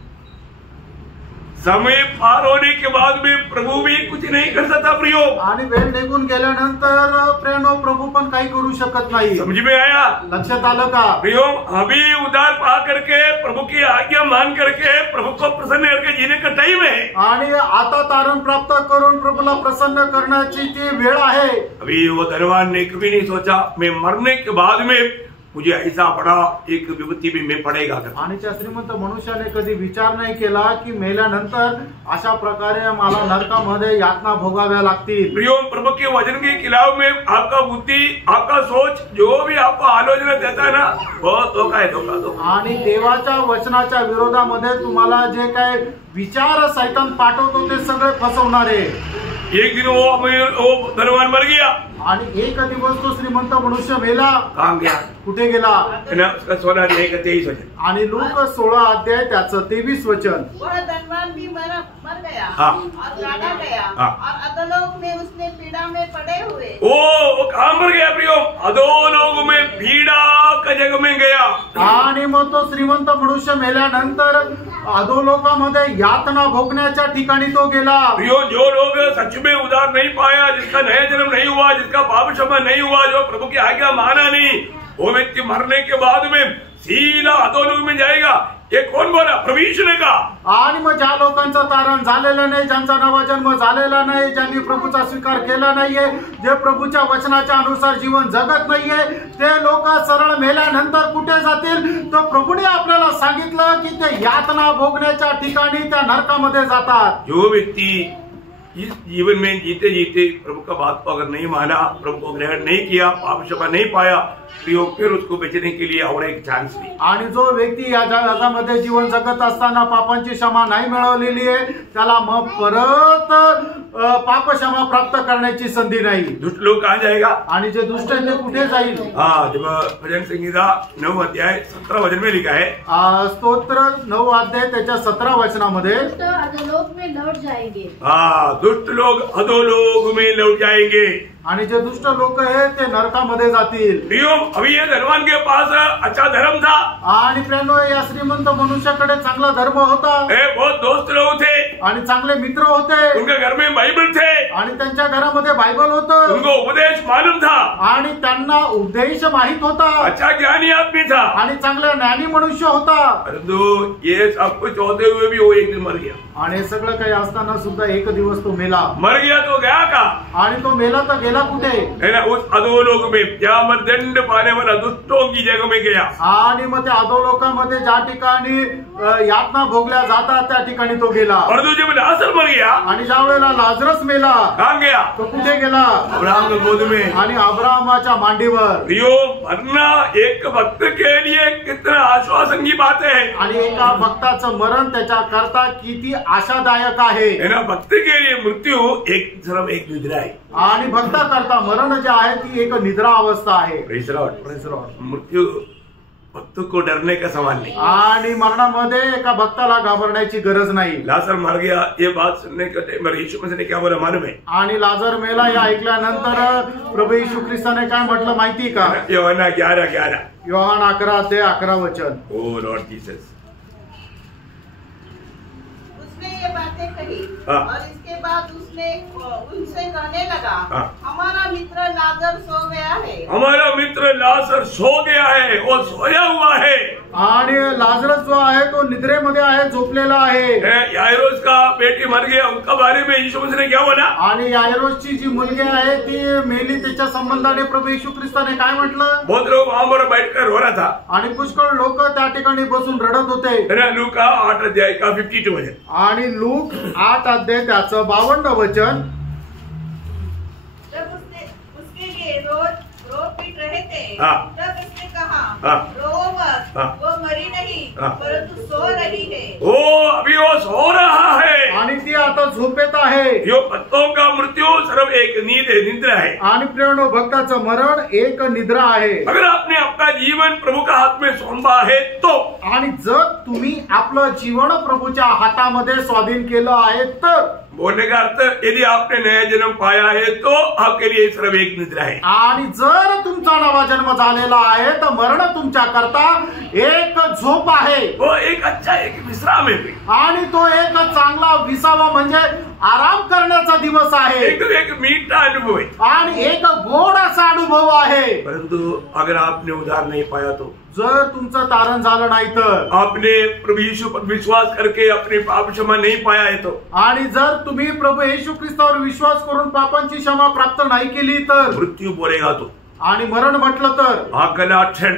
समय पार होने के बाद में प्रभु भी कुछ नहीं कर सकता प्रियो। आणि वेळ निघून गेल्यानंतर प्रेनो प्रभू पण काही करू शकत नाही। समझ में आया? लक्षात आलं का? प्रियो अभी उधार पा करके प्रभु की आज्ञा मान करके प्रभु को प्रसन्न करके जीने का टाइम है। आणि आता तारण प्राप्त करून प्रभूला प्रसन्न करण्याची ती वेळ आहे। अभी वो धनवान ने कभी नहीं सोचा मैं मरने के बाद में मुझे ऐसा बड़ा एक विपत्ति भी में पड़ेगा। आणि त्या श्रीमंत मनुष्याने कधी विचार नाही केला की मेल्यानंतर अशा प्रकारे मला नरकामध्ये यातना भोगाव्या लागतील। प्रियो, प्रभु के वचन के खिलाफ में आपका बुद्धि, आपका सोच, जो भी आपको आलोचना देता है ना, बहुत धोखा है, धोखा। आणि देवाच्या वचनाच्या विरोधामध्ये तुम्हाला जे काय विचार सैतान पाठवतो ते सगळे फसवणारे। एक दिन वो धनवान मर गया आणि एक दिवस तो श्रीमंत मनुष्य मेला। कहाँ गया? कुठे गेला? उसका 16 अध्याय का 23 वचन। आणि लूक 16 अध्याय त्याचं 23 वचन। वह धनवान भी मर गया और काटा गया और अधोलोक में उसने पीड़ा में पड़े हुए। वो कहाँ मर गया प्रियो? अधोलोक में पीड़ा का जग में गया। आणि मग तो श्रीमंत मनुष्य मेल्यानंतर अधोलोकामध्ये यातना भोगण्याच्या ठिकाणी तो गेला। प्रियो, जो लोग सच में उद्धार नहीं पाया, जिसका नया जन्म नहीं हुआ, जिसका पाप क्षमा नहीं हुआ, जो प्रभु की आज्ञा माना नहीं, वो व्यक्ति मरने के बाद में सीधा अधोलोक में जाएगा। ये कौन बोला? प्रभु यीशु ने कहा। आणि मग ज्या लोकांचं तारण झालेलं नाही, ज्यांचा नवा जन्म झालेला नाही, ज्यांनी प्रभूचा स्वीकार केला नाहीये, जे प्रभूच्या वचनाच्या अनुसार जीवन जगत नाहीये, ते लोक सरळ मेल्यानंतर कुठे जातील? तर प्रभूने आपल्याला सांगितलं की ते यातना भोगण्याच्या ठिकाणी त्या नरकामध्ये जातात। जो व्यक्ति इस जीवन में जीते जीते प्रभु का बात को अगर नहीं माना, प्रभु को ग्रहण नहीं किया, पाप क्षमा नहीं पाया, फिर उसको बचने के लिए और एक चांस नहीं। आणि जो व्यक्ती या जगामध्ये जीवन जगत असताना पापांची क्षमा नाही मिळवलेली आहे, त्याला मग परत पाप क्षमा प्राप्त करण्याची संधी नाही। दुष्ट लोग कहाँ जाएगा? आणि जे दुष्ट आहे ते कुठे जाईल? जब भजन संहिता 9 अध्याय 17 वचन में लिखा है, स्तोत्र 9 अध्याय त्याच्या 17 वचनामध्ये अधोलोक में लौट जाएंगे। दुष्ट लोग अधोलोक में लौट जाएंगे। आणि जे दुष्ट लोक आहेत ते नरकामध्ये जातील। प्रियो, अभी ये धनवान के पास अच्छा धर्म था आणि प्रेनो, या श्रीमंत मनुष्याकडे चांगला धर्म होता, बहुत दोस्त लोग थे, आणि चांगले मित्र होते, उनके घर में बाइबल थे, आणि त्यांच्या घरामध्ये बायबल होतं, उनको उपदेश मालूम था, आणि त्यांना उपदेश माहित होता, अच्छा ज्ञानी आदमी था, आणि चांगला ज्ञानी मनुष्य होता। परंतु ये सब कुछ होते हुए भी वो एक दिन मर गया। आणि सगळं काही असताना सुद्धा एक दिवस तो मेला। मर गया तो गया का? आणि तो मेला तर गेला कुठे? है ना, उस अधोलोक में जहाँ मर्दंड पाने वाला दुष्टों की जगह में गया। आणि मग त्या अधोलोकामध्ये ज्या ठिकाणी यातना भोगल्या जातात त्या ठिकाणी तो गेला। और जब लाजर मर गया, आणि ज्या वेळेला लाजरस मेला, कहाँ गया? तो कुठे गेला? अब्राहम की गोद में, आणि अब्राहमाच्या मांडीवर। प्रियो, मरना एक भक्त के लिए कितना आश्वासन की बात है। आणि एका भक्ताचं मरण त्याच्या करता किती आशादायक आहे। है ना, भक्त के लिए मृत्यू एक सिर्फ एक निद्रा है। आणि भक्ता करता मरण जे आहे ती एक निद्रा अवस्था आहे। Praise Lord. मृत्यू भक्त को डरने का सवाल नहीं। आणि मरणामध्ये एका भक्ताला घाबरण्याची गरज नाही। लाजर मर गया, ये बात सुनने के टाइम यीशु मसीह ने क्या बोला मालूम है? आणि लाजर मेला हे ऐकल्यानंतर प्रभू येशू ख्रिस्ताने काय म्हटलं माहिती का? यूहन्ना 11:11, योहान 11 ते 11 वचन। ओ लॉर्ड जीसस, उसने ये बातें कही हाँ। और इसके बाद उसने उनसे कहने लगा, हाँ। हमारा मित्र लाजर सो गया है। हमारा मित्र लाजर सो गया है, वो सोया हुआ है। आणि लाजरस जो आहे तो निद्रेमध्ये आहे, झोपलेला आहे। याइरोस का बेटी मर गया, उनका बारे में यीशु मसीह ने क्या बोला? आणि याइरोसची जी मुलगी आहे ती मेली, त्याच्या संबंधाने प्रभू येशू ख्रिस्ताने काय म्हटलं? बहुत लोग वहां पर बैठकर रो रहा था, आणि पुष्कळ लोक त्या ठिकाणी बसून रडत होते। लूका 8 अध्याय का 52 वचन। आणि लूक 8 अध्याय त्याचं 52 वचन। जब उसके लिए रो पीट रहे थे, तब उसने कहा, रो मत, वो मरी नहीं परंतु सो रही है। अभी वो सो रहा है, आणि ती आता झोपेत आहे। यो भक्तों का मृत्यू सिर्फ एक नींद है, निद्रा है। आणि प्रेरणो, भक्ताचं मरण एक निद्रा आहे। अगर आपने अपना जीवन प्रभु का हाथ में सौंपा है तो, आणि जर तुम्ही आपलं जीवन प्रभूच्या हातामध्ये स्वाधीन केलं आहे तर, बोलने का अर्थ यदि आपने नया जन्म पाया है तो आपके लिए सिर्फ एक निद्रा है। आणि जर तुमचा नवा जन्म झालेला आहे तर मरण तुमच्या करता एक झोप आहे। वो एक अच्छा एक विश्राम है, आणि तो एक चांगला विसावा म्हणजे आराम करण्याचा दिवस आहे। एक मीठा अनुभव है आणि एक गोड असा अनुभव आहे। परंतु अगर आपने उद्धार नहीं पाया तो, जर तुमचं तारण झालं नाही तर, आपने प्रभु यीशु पर विश्वास करके अपने पाप क्षमा नहीं पाया है तो, आणि जर तुम्ही प्रभू येशू ख्रिस्तावर विश्वास करून पापांची क्षमा प्राप्त नाही केली तर, मृत्यू बोलेगा तो, आणि मरण म्हटलं तर, हा गला क्षण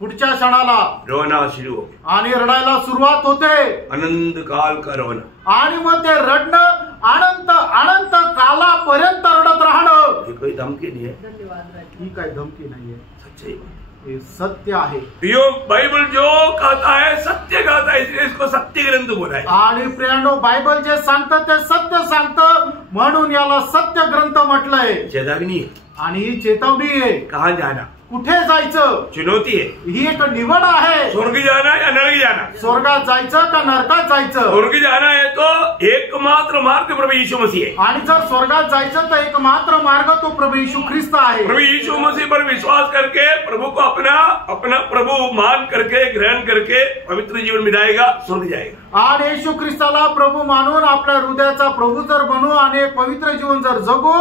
पुढच्या क्षणाला रोना शुरू हो गया आणि रडायला सुरुवात होते अनंत काल का रोना आणि मग ते रडणं अनंत अनंत कालापर्यंत रडत राहणं. ये कोई धमकी नहीं है, धन्यवाद राज. ही काय धमकी नाहीये, सच्चाई बात. हे सत्य आहे. यो बाइबल जो कहता है सत्य कहता है, इसलिए इसको सत्य ग्रंथ बोला है. आणि प्रियांनो, बायबल जे सांगतं ते सत्य सांगतं म्हणून याला सत्य ग्रंथ म्हटलंय. चेतावनी है, आणि ही चेतावणी आहे. कहाँ जाना, कुठे जायचं, चुनौती है. ही एक निवड आहे. स्वर्ग जाना या नरक जाना. स्वर्गात जायचं का नरकात जायचं. स्वर्ग जाना है तो एकमात्र मार्ग प्रभु यीशु मसीह है. आणि जर स्वर्गात जायचं तर एकमात्र मार्ग तो प्रभू येशू ख्रिस्त आहे. प्रभु यीशु मसीह पर विश्वास करके प्रभु को अपना अपना प्रभु मान करके ग्रहण करके पवित्र जीवन बिताएगा, स्वर्ग जाएगा. आणि येशू ख्रिस्ताला प्रभू मानून आपल्या हृदयाचा प्रभू जर बनू आणि एक पवित्र जीवन जर जगू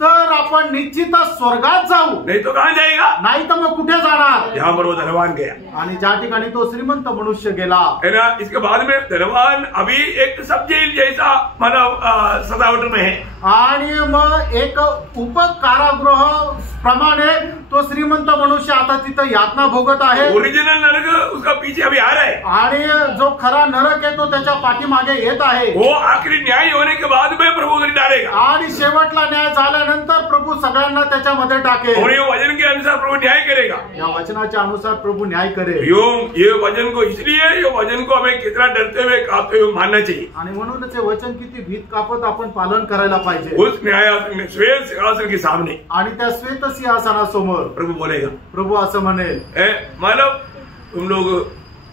तर आपण निश्चितच स्वर्गात जाऊ. नहीं तो कहाँ जाएगा, नाही तर मग कुठे जाणार. जहाँ पर वो धनवान गया आणि ज्या ठिकाणी तो श्रीमंत मनुष्य गेला. है ना. इसके बाद में धनवान अभी एक सब जेल जैसा मानव सजावट में है. आणि मग एक उपकारागृह प्रमाणे तो श्रीमंत मनुष्य आता तिथं यातना भोगत आहे. ओरिजिनल नरक उसका पीछे अभी आ रहा है. आणि जो खरा नरक आहे तो त्याच्या पाठीमागे येत आहे. वो आखिरी न्याय होने के बाद में प्रभु उधर डालेगा. आणि शेवटला न्याय झाल्यानंतर प्रभू सगळ्यांना त्याच्यामध्ये टाकेल. और ये वचन के अनुसार प्रभु न्याय करेगा. या वचनाच्या अनुसार प्रभू न्याय करेल. ये वचन को इसलिए ये वचन को हमें कितना डरते हुए कांपते हुए मानना चाहिए. आणि म्हणूनच हे वचन किती भीत कापत आपण पालन करायला पाहिजे. उस न्यायासन में श्वेत सिंहासन के सामने आणि त्या श्वेत सिंहासनासमोर प्रभु बोलेगा. प्रभू असं म्हणेल, मानव तुम लोग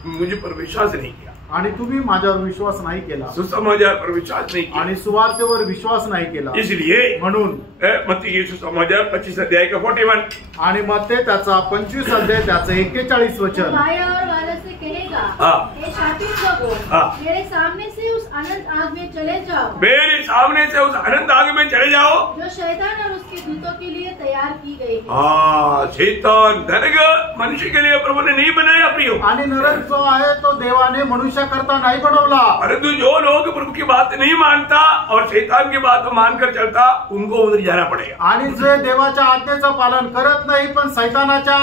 मुझे पर विश्वास नहीं किया, आणि तुम्ही माझ्यावर विश्वास नाही केला, सुसमाचार पर विश्वास नहीं किया, आणि सुवार्तेवर विश्वास नाही केला. इसलिए म्हणून मत्ती की सुसमाचार 25 अध्याय का 41 आणि मग ते त्याचा 25 अध्याय त्याचं 41 वचन. माया और वालत से कहेगा, हाँ. हे शापित लोगों, हाँ. मेरे सामने से उस अनंत आग में चले जाओ, मेरे सामने से उस अनंत आग में चले जाओ जो शैतान और उसके दूतों के लिए तैयार की गई है. हाँ. शैतान नरक मनुष्य के लिए प्रभु ने नहीं बनाया प्रियो. आणि नरक जो आहे तो देवाने मनुष्य करता नाही बनवला. परंतु जो लोग प्रभु की बात नहीं मानता और शैतान की बात मानकर चलता उनको उधर जाना पड़ेगा. आणि जे देवाच्या आज्ञेचं पालन करत नाही पण सैतानाच्या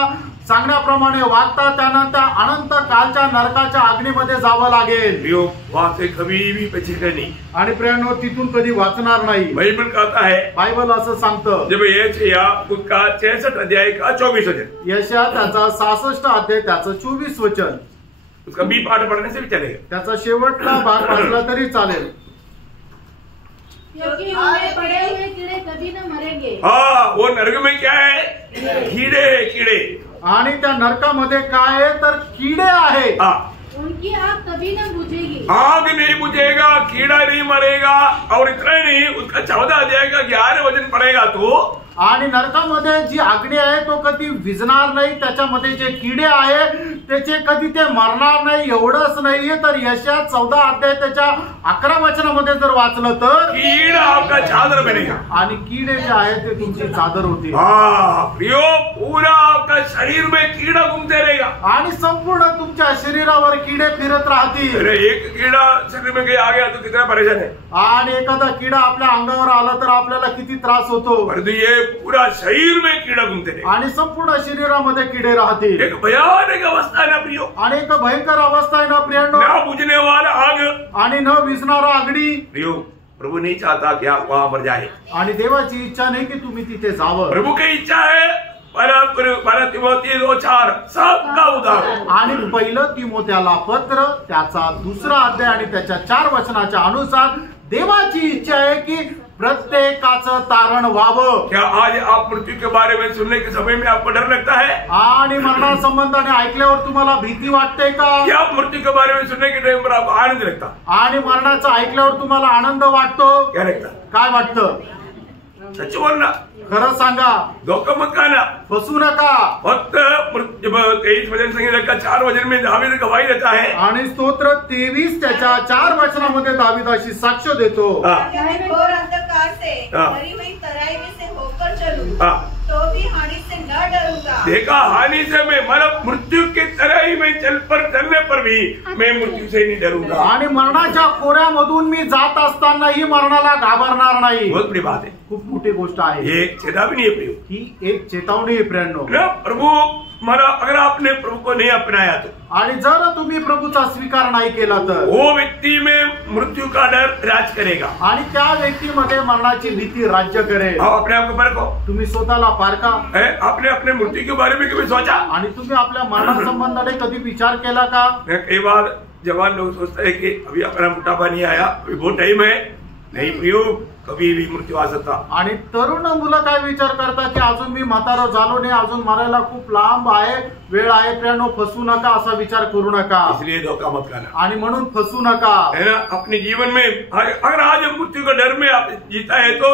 सांगण्याप्रमाणे वागतात त्यांना त्या अनंत कालच्या नरकाच्या अग्नीमध्ये जावं लागेल. प्रियो वहां से कभी भी बचेगा नहीं. आणि प्रियांनो, तिथून कधी वाचणार नाही. बाइबल कहता है, बायबल असं सांगतं. जब यशायाह उसका 66 अध्याय का 24 वचन, यशया त्याचा 66 अध्याय त्याचं 24 वचन, उसका बी पाठ पढ़ने से भी चलेगा. त्याचा शेवटला भाग वाचला तरी चालेल. क्योंकि उनमें पड़े हुए कीड़े कभी न मरेंगे. हाँ. वो नरक में क्या है, कीड़े है कीड़े. आणि त्या नरकामध्ये काय आहे तर किडे आहे. हाँ. उनकी आग कभी न बुझेगी. आग नहीं बुझेगा, कीड़ा नहीं मरेगा. और इतना ही नहीं, उसका 14 अध्याय का 11 वचन पढ़ेगा तो आणि नरकामध्ये जी अग्नी आहे तो कधी विझणार नाही. त्याच्यामध्ये जे किडे आहे त्याचे कधी ते मरणार नाही. एवढंच नाहीये तर यशया 14 अध्याय त्याच्या 11 वचनामध्ये जर वाचलं तर कीड़ा आपका चादर बनेगा. आणि किडे जे आहेत ते तुमची चादर होती. हाँ. प्रियो पूरा आपका शरीर में कीड़ा घूमते रहेगा. आणि संपूर्ण तुमच्या शरीरावर किडे फिरत राहतील. अरे एक कीड़ा शरीर में आ गया तो कितना परेशान है. आणि एखादा किडा आपल्या अंगावर आला तर आपल्याला किती त्रास होतो. परंतु ये पूरा शरीर में कीड़ा घूमते रहे. आणि संपूर्ण शरीरामध्ये किडे राहतील. एक भयानक अवस्था है ना प्रियो. आणि एक भयंकर अवस्था आहे ना प्रियांनो. ना बुझने वाला आग. आणि न विझणारा अग्नी. प्रियो प्रभु नहीं चाहता कि आप वहां मर जाए. आणि देवाची इच्छा नाही की तुम्ही तिथे जावं. प्रभु की इच्छा है पहला तिमोथी 2:4 सबका उदाहरण. आणि पहिलं तिमोथ्याला पत्र त्याचा 2रा अध्याय आणि त्याच्या 4 वचनाच्या अनुसार देवाची इच्छा आहे की प्रत्येकाचं तारण व्हावं. क्या आज आप मृत्यू के बारे में सुनने के समय में आपको डर लगता है? आणि मरणासंबंधाने ऐकल्यावर तुम्हाला भीती वाटते का? क्या मृत्यू के बारे में सुनने के टाइम पर आपको आनंद लगता? आणि मरणाचं ऐकल्यावर तुम्हाला आनंद वाटतो? क्या लगता? काय वाटतं? सच बोलना. खरं सांगा. धोखा मत खाना. फसू नका. फक्त जब 23 वचन संहिता का 4 वचन में दावीद गवाही देता है. आणि स्तोत्र 23 त्याच्या 4 वचनामध्ये दावीद अशी साक्ष देतो. मैं घोर अंधकार से भरी हुई तराई में से होकर चलूं तो भी हानि से न डरूंगा. देखा, हानि से मैं मतलब मृत्यू के तराई में चलने पर भी मैं मृत्यू से नहीं डरूंगा. आणि मरणाच्या खोऱ्यामधून मी जात असतानाही मरणाला घाबरणार नाही. बहुत बड़ी बात है. खूप मोठी गोष्ट आहे. ये चेतावनी है प्रियो. ही एक चेतावणी आहे प्रियांनो. प्रभु अगर आपने प्रभु को नहीं अपनाया तो, आणि जर तुम्ही प्रभूचा स्वीकार नाही केला तर वो व्यक्ति में मृत्यु का डर राज करेगा। आणि त्या व्यक्तीमध्ये मरणाची भीती राज्य करेल। आप अपने आप को परखो, तुम्ही स्वतःला पारखा। आपने अपने मृत्यू के बारे में कभी सोचा? आणि तुम्ही आपल्या मरणासंबंधाने कधी विचार केला का? कई बार जवान लोग सोचते हैं कि अभी अपना बुढ़ापा नहीं आया, अभी बहुत टाइम है। नहीं प्रियो, कभी भी मृत्यू आ सकता। आणि तरुण मुलं काय विचार करतात की अजून मी म्हातारा झालो नाही, अजून मरायला खूप लांब आहे, वेळ आहे। प्रियानो, फसू नका, असा विचार करू नका। इसलिए धोखा मत करना। आणि म्हणून फसू नका, है ना। अपने जीवन में अगर आज मृत्यु के डर में आप जीता है तो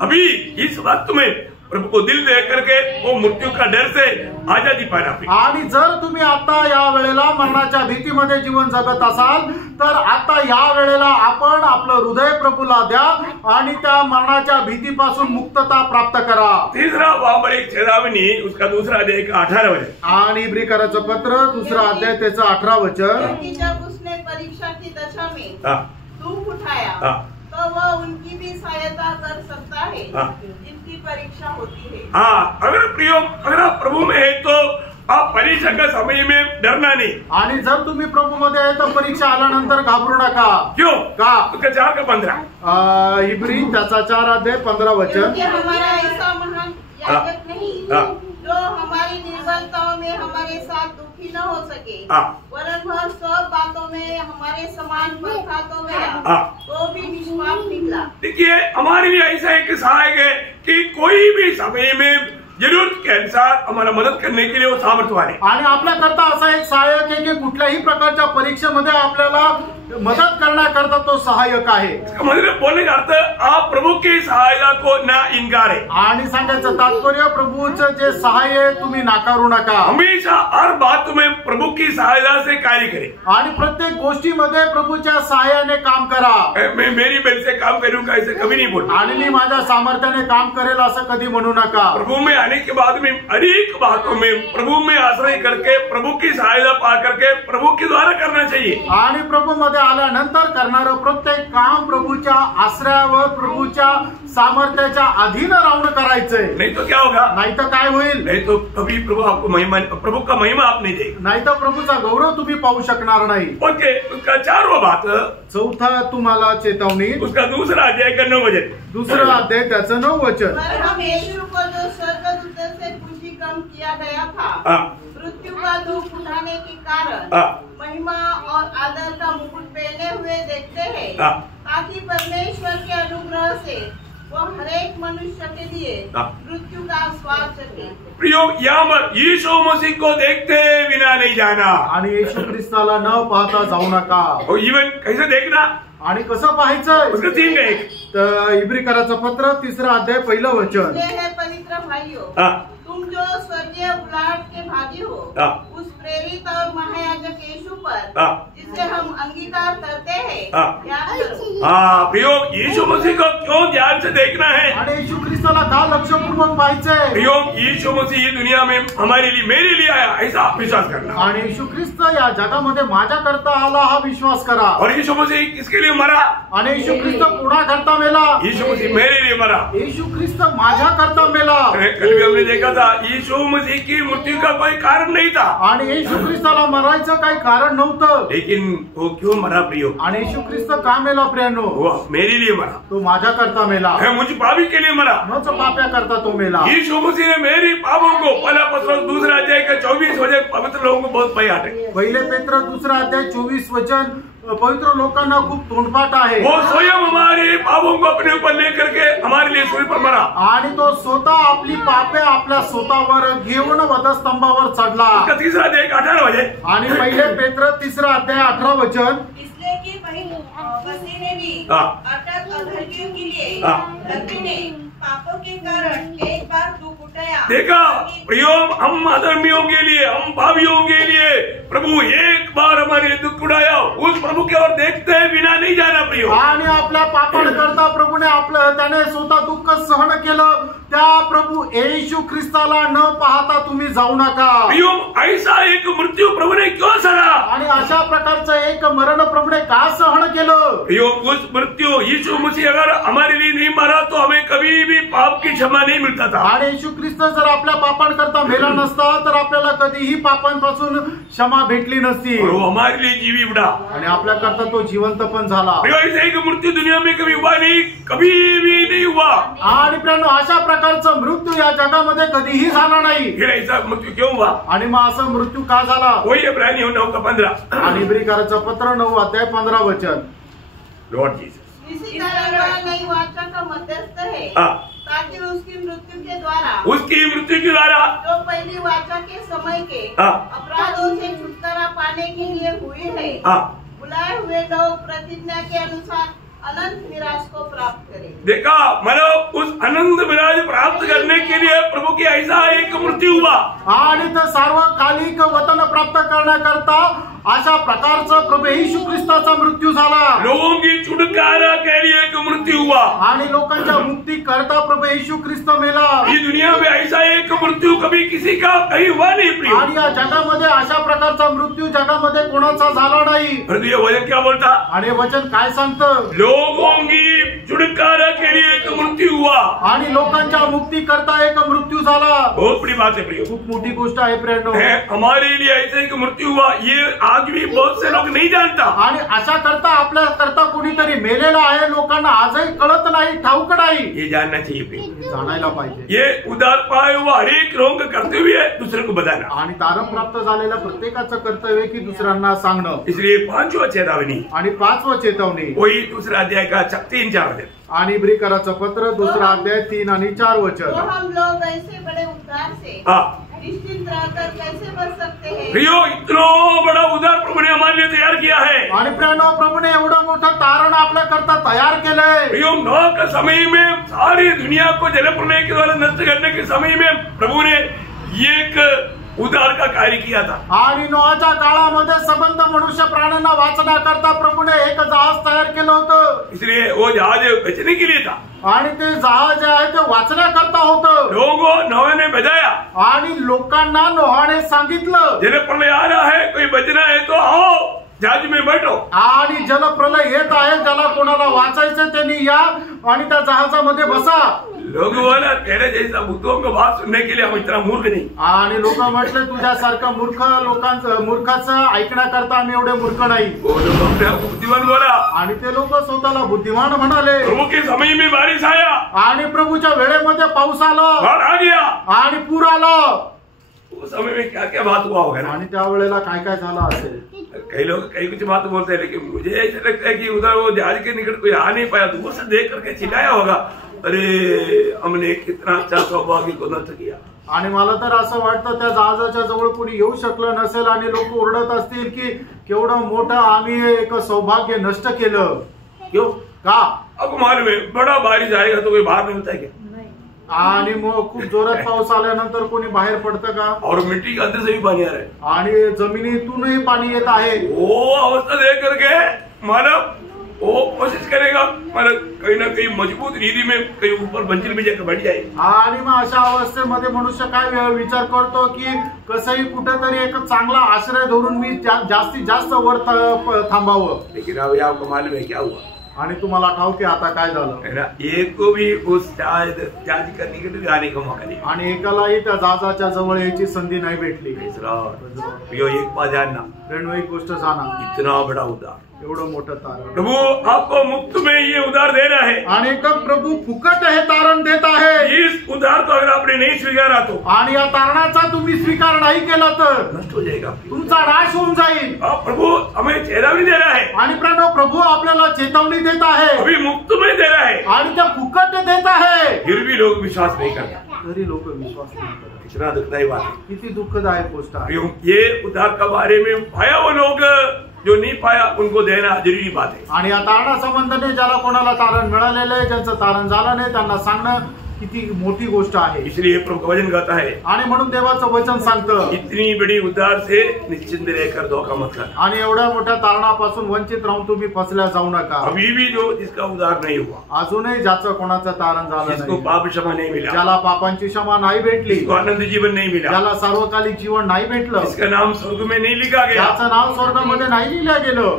अभी इस वक्त में प्रभु को दिल दे करके वो मृत्यू का डर से आजादी पाना। आणि जर तुम्ही आता या वेळेला मरणाच्या भीतीमध्ये जीवन जगत असाल तर आता या वेळेला आपण आपलं हृदय प्रभूला द्या आणि त्या मरणाच्या भीतीपासून मुक्तता प्राप्त करा। तीसरा वहां पर एक चेतावनी, उसका दूसरा अध्याय का 18 वचन। आणि इब्रिकराचं पत्र दूसरा अध्याय त्याचं 18 वचन। जब उसने परीक्षा की दशा में दुख उठाया तो वह उनकी भी सहायता कर सकता है जिनकी परीक्षा होती है। अगर आप प्रभु में है तो आप परीक्षा का समय में डरना नहीं। आणि जर तुम्ही प्रभू मध्ये आहे तर परीक्षा आल्यानंतर घाबरू नका। क्यों? का? उसका 4 का 15 इब्री त्याचा 4 अध्याय 15 वचन। हमारा ऐसा महान याजक नहीं जो हमारी निर्बलताओं में हमारे साथ दुखी न हो सके, वरन वह सब बातों में हमारे समान परखा तो गया तो भी निष्पाप निकला। देखिए, हमारे लिए ऐसा एक सहायक है कि कोई भी समय में जरूरत के अनुसार हमारा मदद करने के लिए वो सामर्थ्यवान है। आणि आपल्याकरता असा एक सहायक आहे की कुठल्याही प्रकारच्या परीक्षेमध्ये आपल्याला मदत करण्याकरता तो सहायक आहे। मतलब बोलने का अर्थ, आप प्रभु की सहायता को ना इनकार है। आणि सांगायचं तात्पर्य, प्रभूचं जे सहाय्य आहे तुम्ही नाकारू नका। हमेशा हर बात में प्रभु की सहायता से कार्य करें आणि प्रत्येक गोष्टीमध्ये प्रभूच्या सहाय्याने काम करा। मैं मेरी बल से काम करूंगा ऐसे कभी नहीं बोलता। आणि मी माझ्या सामर्थ्याने काम करेल असं कधी म्हणू नका। प्रभु में आने के बाद में अनेक बातों में प्रभु में आश्रय करके प्रभु की सहायता पा करके प्रभु के द्वारा करना चाहिए। आणि प्रभू मध्ये आल्यानंतर करणारं प्रत्येक काम प्रभूच्या आश्रयावर, प्रभूच्या सामर्थ्याच्या अधीन राहून करायचंय। नहीं तो क्या होगा? नाही तर काय होईल? नहीं तो कभी प्रभु आपको प्रभु का महिमा आप नहीं देगा। नाही तर प्रभूचा गौरव तुम्ही पाहू शकणार नाही। ओके, उसका 4वां बात, चौथा तुम्हाला चेतावनी, उसका दूसरा अध्याय का 9 वचन। दूसरा अध्याय त्याचं 9 वचन। पर हम यीशु को जो स्वर्गदूत से कुछ ही कम किया गया था, मृत्यु का दुख उठाने के कारण महिमा और आदर का मुकुट पहने हुए देखते हैं, ताकि परमेश्वर के अनुग्रह से वो हरेक मनुष्य के लिए मृत्यू का स्वाद चखे। प्रियो, यहाँ पर यीशु मसीह को देखते बिना नहीं जाना। आणि येशू ख्रिस्ताला न पाहता जाऊ नका। और इवन कैसे देखना? आणि कसं पाहायचं? उसका 3 का 1। तर इब्रिकराचं पत्र 3रा अध्याय 1 वचन। पवित्र भाइयों, तुम जो स्वर्गीय बुलाहट के भागी हो, उस प्रेरित और महायाजक यीशु पर जिसे हम अंगीकार करते हैं याद करो। प्रियो, यीशु मसीह को क्यों ध्यान से देखना है? आणि येशू ख्रिस्ताला का लक्षपूर्वक पाहायचंय? प्रियो, यीशु मसीह ये दुनिया में हमारे लिए, मेरे लिए आया, ऐसा आप विश्वास करना। आणि येशू ख्रिस्त या जगामध्ये माझ्याकरता आला हा विश्वास करा। और यीशु मसीह किसके लिए मरा? आणि येशू ख्रिस्त कोणाकरता मेला? यीशु मसीह मेरे लिए मरा। येशू ख्रिस्त माझ्याकरता मेला। कल भी हमने देखा था, यीशु मसीह की मृत्यु का कोई कारण नहीं था। आणि येशू ख्रिस्ताला मरायचं काही कारण नव्हतं। लेकिन वो क्यों मरा प्रियो? आणि येशू ख्रिस्त का मेला प्रियानो? वो मेरे लिए मरा, तो माझ्याकरता मेला, मुझ पापी के लिए मरा। मच पाप्याकरता तो मेला। यीशु मसीह ने मेरी पापों को, पहला पत्र 2 अध्याय का 24 वचन पवित्र लोगों को बहुत पाई आटे। पहिले पेत्र 2 अध्याय 24 वचन पवित्र लोकांना खूप तोंडपाठ आहे। वो स्वयं हमारे पापों को अपने ऊपर लेकर के हमारे लिए सूली पर मरा। आणि तो स्वतः आपली पापे आपल्या स्वतःवर घेऊन वधस्तंभावर चढला। 3रा अध्याय 18 वचन। आणि पहिले पेत्र 3रा अध्याय 18 वचन। इसलिए कि मसीह ने भी अर्थात अधर्मियों के लिए धर्मी ने पापों के कारण एक बार दुख उठाया। देखा प्रियो, हम अधर्मियों के लिए, हम पापियों के लिए प्रभु एक बार हमारे दुख उठाया। उस प्रभु की ओर देखते बिना नहीं जाना प्रियो। आणि आपल्या पापांकरता प्रभूने आपलं त्याने स्वतः दुःख सहन केलं। त्या प्रभू येशू ख्रिस्ताला न पाहता तुम्ही जाऊ नका। प्रियो, ऐसा एक मृत्यू प्रभु ने क्यों सहा? आणि अशा प्रकारचं एक मरण प्रभूने का सहन केलं? प्रियो, उस मृत्यू यीशु मसीह अगर हमारे लिए नहीं मरा तो हमें कभी भी पाप की क्षमा नहीं मिलता था। आणि येशू ख्रिस्त जर आपल्या पापांकरता मेला नसता तर आपल्याला कधीही पापांपासून क्षमा भेटली नसती और वो हमारे लिए जीवी उठा आणि आपल्याकरता तो जिवंत पण झाला। ऐसा एक मृत्यु दुनिया में कभी हुआ नहीं, कभी भी नहीं हुआ। आणि प्रियानो अशा प्रकारचा मृत्यू या जगामध्ये कधीही झाला नाही। फिर ऐसा मृत्यू क्यों हुआ? आणि मग असा मृत्यू का झाला? वही इब्रानियों 9:15 आणि इब्रिकाराचं पत्र 9:15 लॉर्ड जीसस इसी तरह वह नई वाचा का मध्यस्थ है ताकि उसकी मृत्यु के द्वारा जो पहली वाचा के समय के अपराधों से छुटकारा पाने के लिए हुई है बुलाए हुए लोग प्रतिज्ञा के अनुसार अनंत मिराज को प्राप्त करें। देखा, मतलब उस अनंत मिराज प्राप्त करने के लिए प्रभु की ऐसा एक मृत्यू हुआ आणि तर सार्वकालिक वतन प्राप्त करण्याकरता अशा प्रकारचा प्रभू येशू ख्रिस्ताचा मृत्यू झाला। लोगों की छुटकारा के लिए एक मृत्यू हुआ आणि लोकांच्या मुक्ती करता प्रभू येशू ख्रिस्त मेला। इस दुनिया में ऐसा एक मृत्यू कभी किसी का कहीं हुआ नहीं प्रिय। आणि या जगामध्ये अशा प्रकारचा मृत्यू जगामध्ये कोणाचा झाला नाही। ये वचन क्या बोलता? आणि वचन काय सांगतं? लोगों की छुटकारा के लिए एक मृत्यू हुआ आणि लोकांच्या मुक्ती करता एक मृत्यू झाला। बहुत बड़ी बात है प्रिय, खूप मोठी गोष्ट आहे प्रियनो। हमारे लिए ऐसा एक मृत्यू हुआ, ये आज भी बहुत से लोग नहीं जानता। आणि अशा करता आपल्या करता कोणीतरी मेलेला आहे, लोकांना आजही कळत नाही, ठाऊक नाही। ये जानना चाहिए प्रिय, जाणायला पाहिजे। ये उद्धार पाए हुआ हर एक लोगों का कर्तव्य है दूसरे को बताना। आणि तारण प्राप्त झालेल्या प्रत्येकाचं कर्तव्य की दुसऱ्यांना सांगणं। इसलिए 5वां चेतावनी आणि 5वं चेतावनी वही दूसरा अध्याय का 3-4 आणि इब्रिकाराचं पत्र 2 अध्याय 3 आणि 4 वचन। तो हम लोग ऐसे बड़े उद्धार से निश्चिंत रहकर कैसे बच सकते हैं? प्रियो, इतना बड़ा उद्धार प्रभु ने हमारे लिए तैयार किया है। आणि प्रियानो, प्रभूने एवढं मोठं तारण आपल्या करता तयार केलंय। प्रियो, नोह के समय में सारी दुनिया को जलप्रलय के द्वारा नष्ट करने के समय में प्रभु ने एक उद्धार का कार्य किया था। आणि नोहाच्या काळामध्ये सबंध मनुष्य प्राण्यांना वाचण्याकरता प्रभूने एक जहाज तयार केलं होतं। इसलिए वो जहाज बचने के लिए था आणि ते जहाज जे आहे ते वाचण्याकरता होतं। लोगों नोह ने बजाया आणि लोकांना नोहाने सांगितलं जलप्रलय आ रहा है, कोई बचना है तो आओ जहाज में बैठो। आणि जलप्रलय येत आहे, ज्याला कोणाला वाचायचं त्यांनी या आणि त्या जहाजामध्ये बसा। लोग बोला तेरे जैसा बुद्धों को बात सुनने के लिए हम इतना मूर्ख नहीं। आणि लोक म्हटले तुझ्यासारखं मूर्खाचं ऐकण्याकरता आम्ही एवढे मूर्ख नाही। वो लोग अपने आप को बुद्धिमान बोला आणि ते लोक स्वतःला बुद्धिमान म्हणाले। प्रभु के समय में बारिश आया आणि प्रभूच्या वेळेमध्ये पाऊस आला बाढ़ आ गया आणि पूर आला। उस समय में क्या क्या बात हुआ होगा ना? आणि त्या वेळेला काय काय झालं असेल? कई लोग कई कुछ बात बोलते हैं, लेकिन मुझे ऐसा लगता है कि उधर वो जहाज के निकट कोई आ नहीं पाया, दूर से देख करके चिल्लाया होगा, अरे हमने कितना अच्छा सौभाग्य को नष्ट किया। आणि मला तर असं वाटतं त्या जहाजाच्या जवळ कोणी येऊ शकलं नसेल आणि लोक ओरडत असतील की केवढं मोठं आम्ही एक सौभाग्य नष्ट केलं। क्यों? का? अब मालूम है बड़ा बारिश आएगा तो कोई बाहर नहीं होता है क्या? आणि मग खूप जोरात पाऊस आल्यानंतर कोणी बाहेर पडतं का? और मिट्टी के अंदर से भी पानी आ रहा है आणि जमिनीतूनही पाणी येत आहे। वो अवस्था देख करके मानव वो कोशिश करेगा, मतलब कहीं ना कहीं मजबूत रीति में कहीं ऊपर मंजिल में जाकर बैठ जाए। आणि मग अशा अवस्थेमध्ये मनुष्य काय विचार करतो की कसंही कुठेतरी एक चांगला आश्रय धरून मी जास्तीत जास्त वर थांबावं। लेकिन अभी आपको मालूम है क्या हुआ? आणि तुम्हाला ठाऊक आहे आता काय झालं? एक को भी उस जहाज करने के लिए आने का मौका नहीं, आणि एकालाही त्या जहाजाच्या जवळ यायची संधी नाही भेटली। एक बात जानना, एक गोष्ट जाणा, इतना बड़ा उद्धार, एवढं मोठं तारण प्रभु आपको मुफ्त में ये उद्धार दे रहा है। आणि प्रभू फुकट हे तारण देत आहे। इस उद्धार को अगर आपने नहीं स्वीकारा तो, आणि या तारणाचा तुम्ही स्वीकार नाही केला तर नष्ट हो जाएगा, तुमचा नाश होऊन जाईल। प्रभु हमें चेतावनी दे रहा है। आणि प्रभू आपल्याला चेतावनी देत आहे, अभी मुफ्त में दे रहा है आणि त्या फुकट देत आहे। फिर भी लोग विश्वास नहीं करते, तरी लोक विश्वास नाही करत। कितना दुखदायी बात है, किती दुःखदायक गोष्ट आहे। ये उद्धार के बारे में पाया वो लोग जो नहीं पाया उनको देना जरूरी बात है। आणि या तारणा संबंधाने ज्याला कोणाला तारण मिळालेलं आहे, ज्यांचं तारण झालं नाही, त्यांना सांगणं किती मोठी गोष्ट आहे। इसलिए प्रभु वचन कहता है, आणि म्हणून देवाचं वचन सांगतं, इतनी बड़ी उद्धार से निश्चिंत रहकर धोखा मत करना। आणि एवढ्या मोठ्या तारणापासून वंचित राहून तुम्ही फसल्या जाऊ नका। अभी भी जो जिसका उद्धार नहीं हुआ, अजूनही ज्याचं कोणाचं तारण झालं जिसको नाही, पाप क्षमा नहीं मिला, ज्याला पापांची क्षमा नाही भेटली, जिसको आनंद जीवन नहीं मिला, ज्याला सार्वकालिक जीवन नाही भेटलं, जिसका नाम स्वर्ग में नहीं लिखा गया, ज्याचं नाव स्वर्गामध्ये नाही लिहिलं गेलं,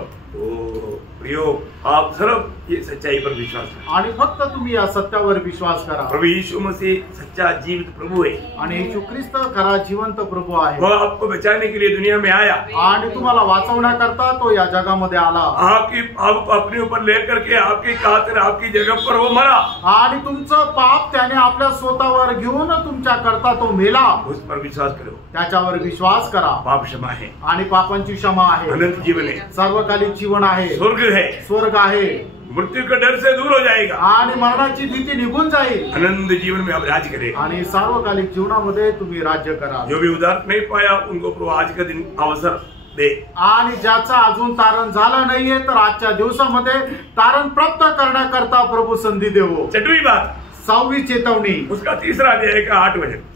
प्रियो आप सिर्फ ये सच्चाई पर विश्वास करो आणि फक्त तुम्ही या सत्यावर विश्वास करा। प्रभु यीशु मसीह सच्चा जीवित प्रभु है आणि येशू ख्रिस्त खरा जिवंत प्रभू आहे। वो आपको बचाने के लिए दुनिया में आया आणि तुम्हाला वाचवण्याकरता तो या जगामध्ये आला। आपकी पाप को अपने ऊपर लेकर के आपकी खातिर आपकी जगह पर वो मरा आणि तुमचं पाप त्याने आपल्या स्वतःवर घेऊन तुमच्या करता तो मेला। उस पर विश्वास करो, त्याच्यावर विश्वास करा। पाप क्षमा है आणि पापांची क्षमा आहे, अनंत जीवन है, सार्वकालिक जीवन आहे, स्वर्ग है, स्वर्ग आहे, मृत्यू के डर से दूर हो जाएगा आणि मरणाची भीती निघून जाईल अनंत जीवन में आप राज करें आणि सार्वकालिक जीवनामध्ये तुम्ही राज्य करा। जो भी उद्धार नहीं पाया उनको प्रभु आज का दिन अवसर दे आणि ज्याचा अजून तारण झालं नाहीये तर आजच्या दिवसामध्ये तारण प्राप्त करण्याकरता प्रभू संधी देवो। 6वीं बात 6वी चेतावणी उसका 3रा अध्याय का 8 वचन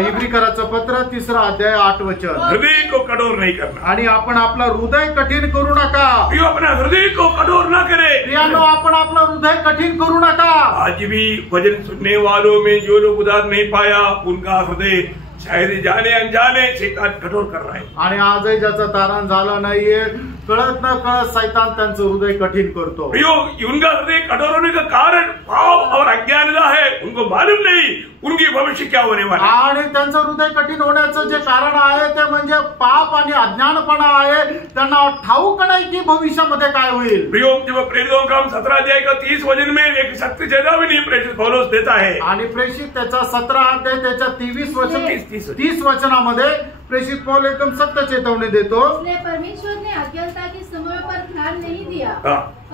इब्रिकराचं पत्र 3रा अध्याय 8 वचन। हृदय को कठोर नहीं करना आणि आपण आपलं हृदय कठीण करू नका। क्यों अपना हृदय को कठोर ना करे प्रियानो आपण आपलं हृदय कठीण करू नका। आज भी वचन सुनने वालों में जो लोग उद्धार नहीं पाया उनका हृदय शायद जाने अनजाने शैतान कठोर कर रहा है आणि आजही ज्याचं तारण झालं नाहीये कळत न कळत शैतान त्यांचं हृदय कठीण करतो। उनका हृदय कठोर होने का कारण पाप और अज्ञानता है, उनको मालूम नहीं उनकी भविष्य क्या होने वाला है। आणि त्यांचं हृदय कठीण होण्याचं जे कारण आहे ते म्हणजे पाप आणि अज्ञानपणा आहे। त्यांना ठाऊक नाही की भविष्यामध्ये काय होईल। जब प्रेरितों का 17 अध्याय का 30 वचन में एक सत्य चेतावनी प्रेरित पौलुस देता है आणि प्रेषित त्याचा 17 अध्याय त्याच्या 23 वचन 30 वचनामध्ये प्रेषित पौल एकदम सत्य चेतावनी देतो। इसलिए परमेश्वर ने अज्ञानता के समय पर ध्यान नहीं दिया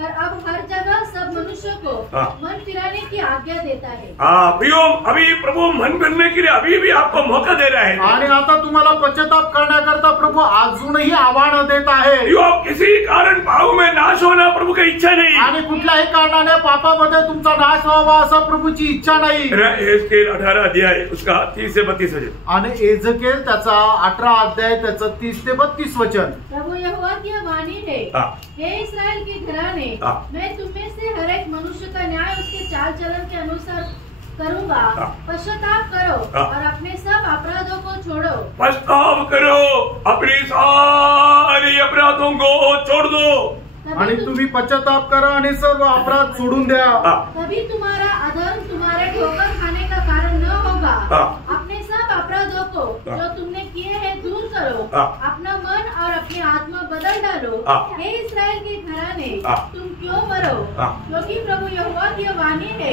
और अब हर जगह सब मनुष्यों को मन फिराने की आज्ञा देता है। अभी प्रभु मन फिरने के लिए अभी भी आपको मौका दे रहा है आणि आता तुम्हाला पश्चाताप करण्याकरता प्रभू अजूनही आव्हान देत आहे। किसी कारण पाप में नाश होना प्रभु की इच्छा नहीं आणि कुठल्याही कारणाने पापामध्ये तुमचा नाश व्हावा असं प्रभूची इच्छा नाही। एजकेल 18 अध्याय उसका 30 से 32 वचन आणि एजकेल त्याचा 18 अध्याय त्याचं 30 ते 32 वचन। प्रभु यहोवा की वाणी है, हे इस्राएल के घराने, मैं तुम में से हर एक मनुष्य का न्याय उसके चाल चलन के अनुसार करूंगा। पश्चाताप करो और अपने सब अपराधों को छोड़ो। पश्चाताप करो, अपनी सारी अपराधों को छोड़ दो आणि तुम्ही पश्चाताप करा आणि सर्व अपराध सोडून द्या। तभी तुम्हारा अधर्म तुम्हारे ठोकर खाने का कारण न होगा। अपने सब अपराधों को जो तुमने किए हैं दूर करो, अपना मन और अपनी आत्मा बदल डालो। हे इस्राएल के घराने, तुम क्यों मरो? क्योंकि प्रभु यहोवा की वाणी है,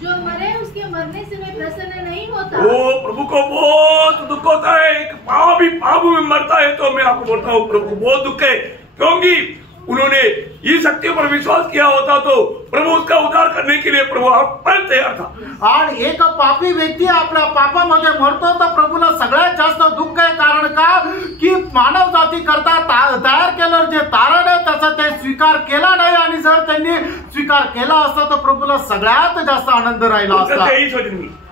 जो मरे उसके मरने से मैं प्रसन्न नहीं होता। वो प्रभु को बहुत दुख होता है, पापी पाप में मरता है तो मैं आपको बोलता हूँ प्रभु को बहुत दुख है, क्योंकि उन्होंने ये सत्य पर विश्वास किया होता तो प्रभु उसका उद्धार करने के लिए प्रभु पर तैयार था। आणि एक पापी व्यक्ती आपल्या पापामध्ये मरतो तर प्रभूला सगळ्यात जास्त दुःख आहे। कारण का की मानव जाती करता तयार केलं जे तारण आहे त्याचा ते स्वीकार केला नाही आणि जर त्यांनी स्वीकार केला असता तर प्रभूला सगळ्यात जास्त आनंद राहिला असता।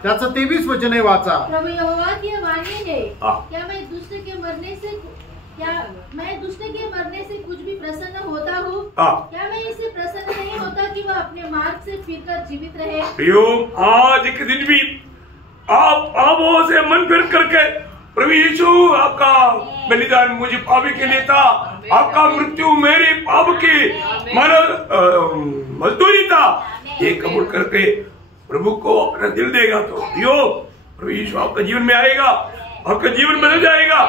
त्याचं 23 वचन वाचा। प्रभु यहोवा की वाणी है, क्या मैं दुष्ट के मरने से कुछ भी प्रसन्न होता हूँ? क्या मैं इससे प्रसन्न नहीं होता कि वह अपने मार्ग से फिरकर जीवित रहे? आज के दिन भी आप पापों से मन फिर करके प्रभु यीशु आपका बलिदान मुझे पापी के लिए था, आपका मृत्यु मेरी पाप की मजदूरी था, ये कबूल करके प्रभु को अपना दिल देगा तो प्रभु यीशु आपका जीवन में आएगा, आपका जीवन बदल जाएगा।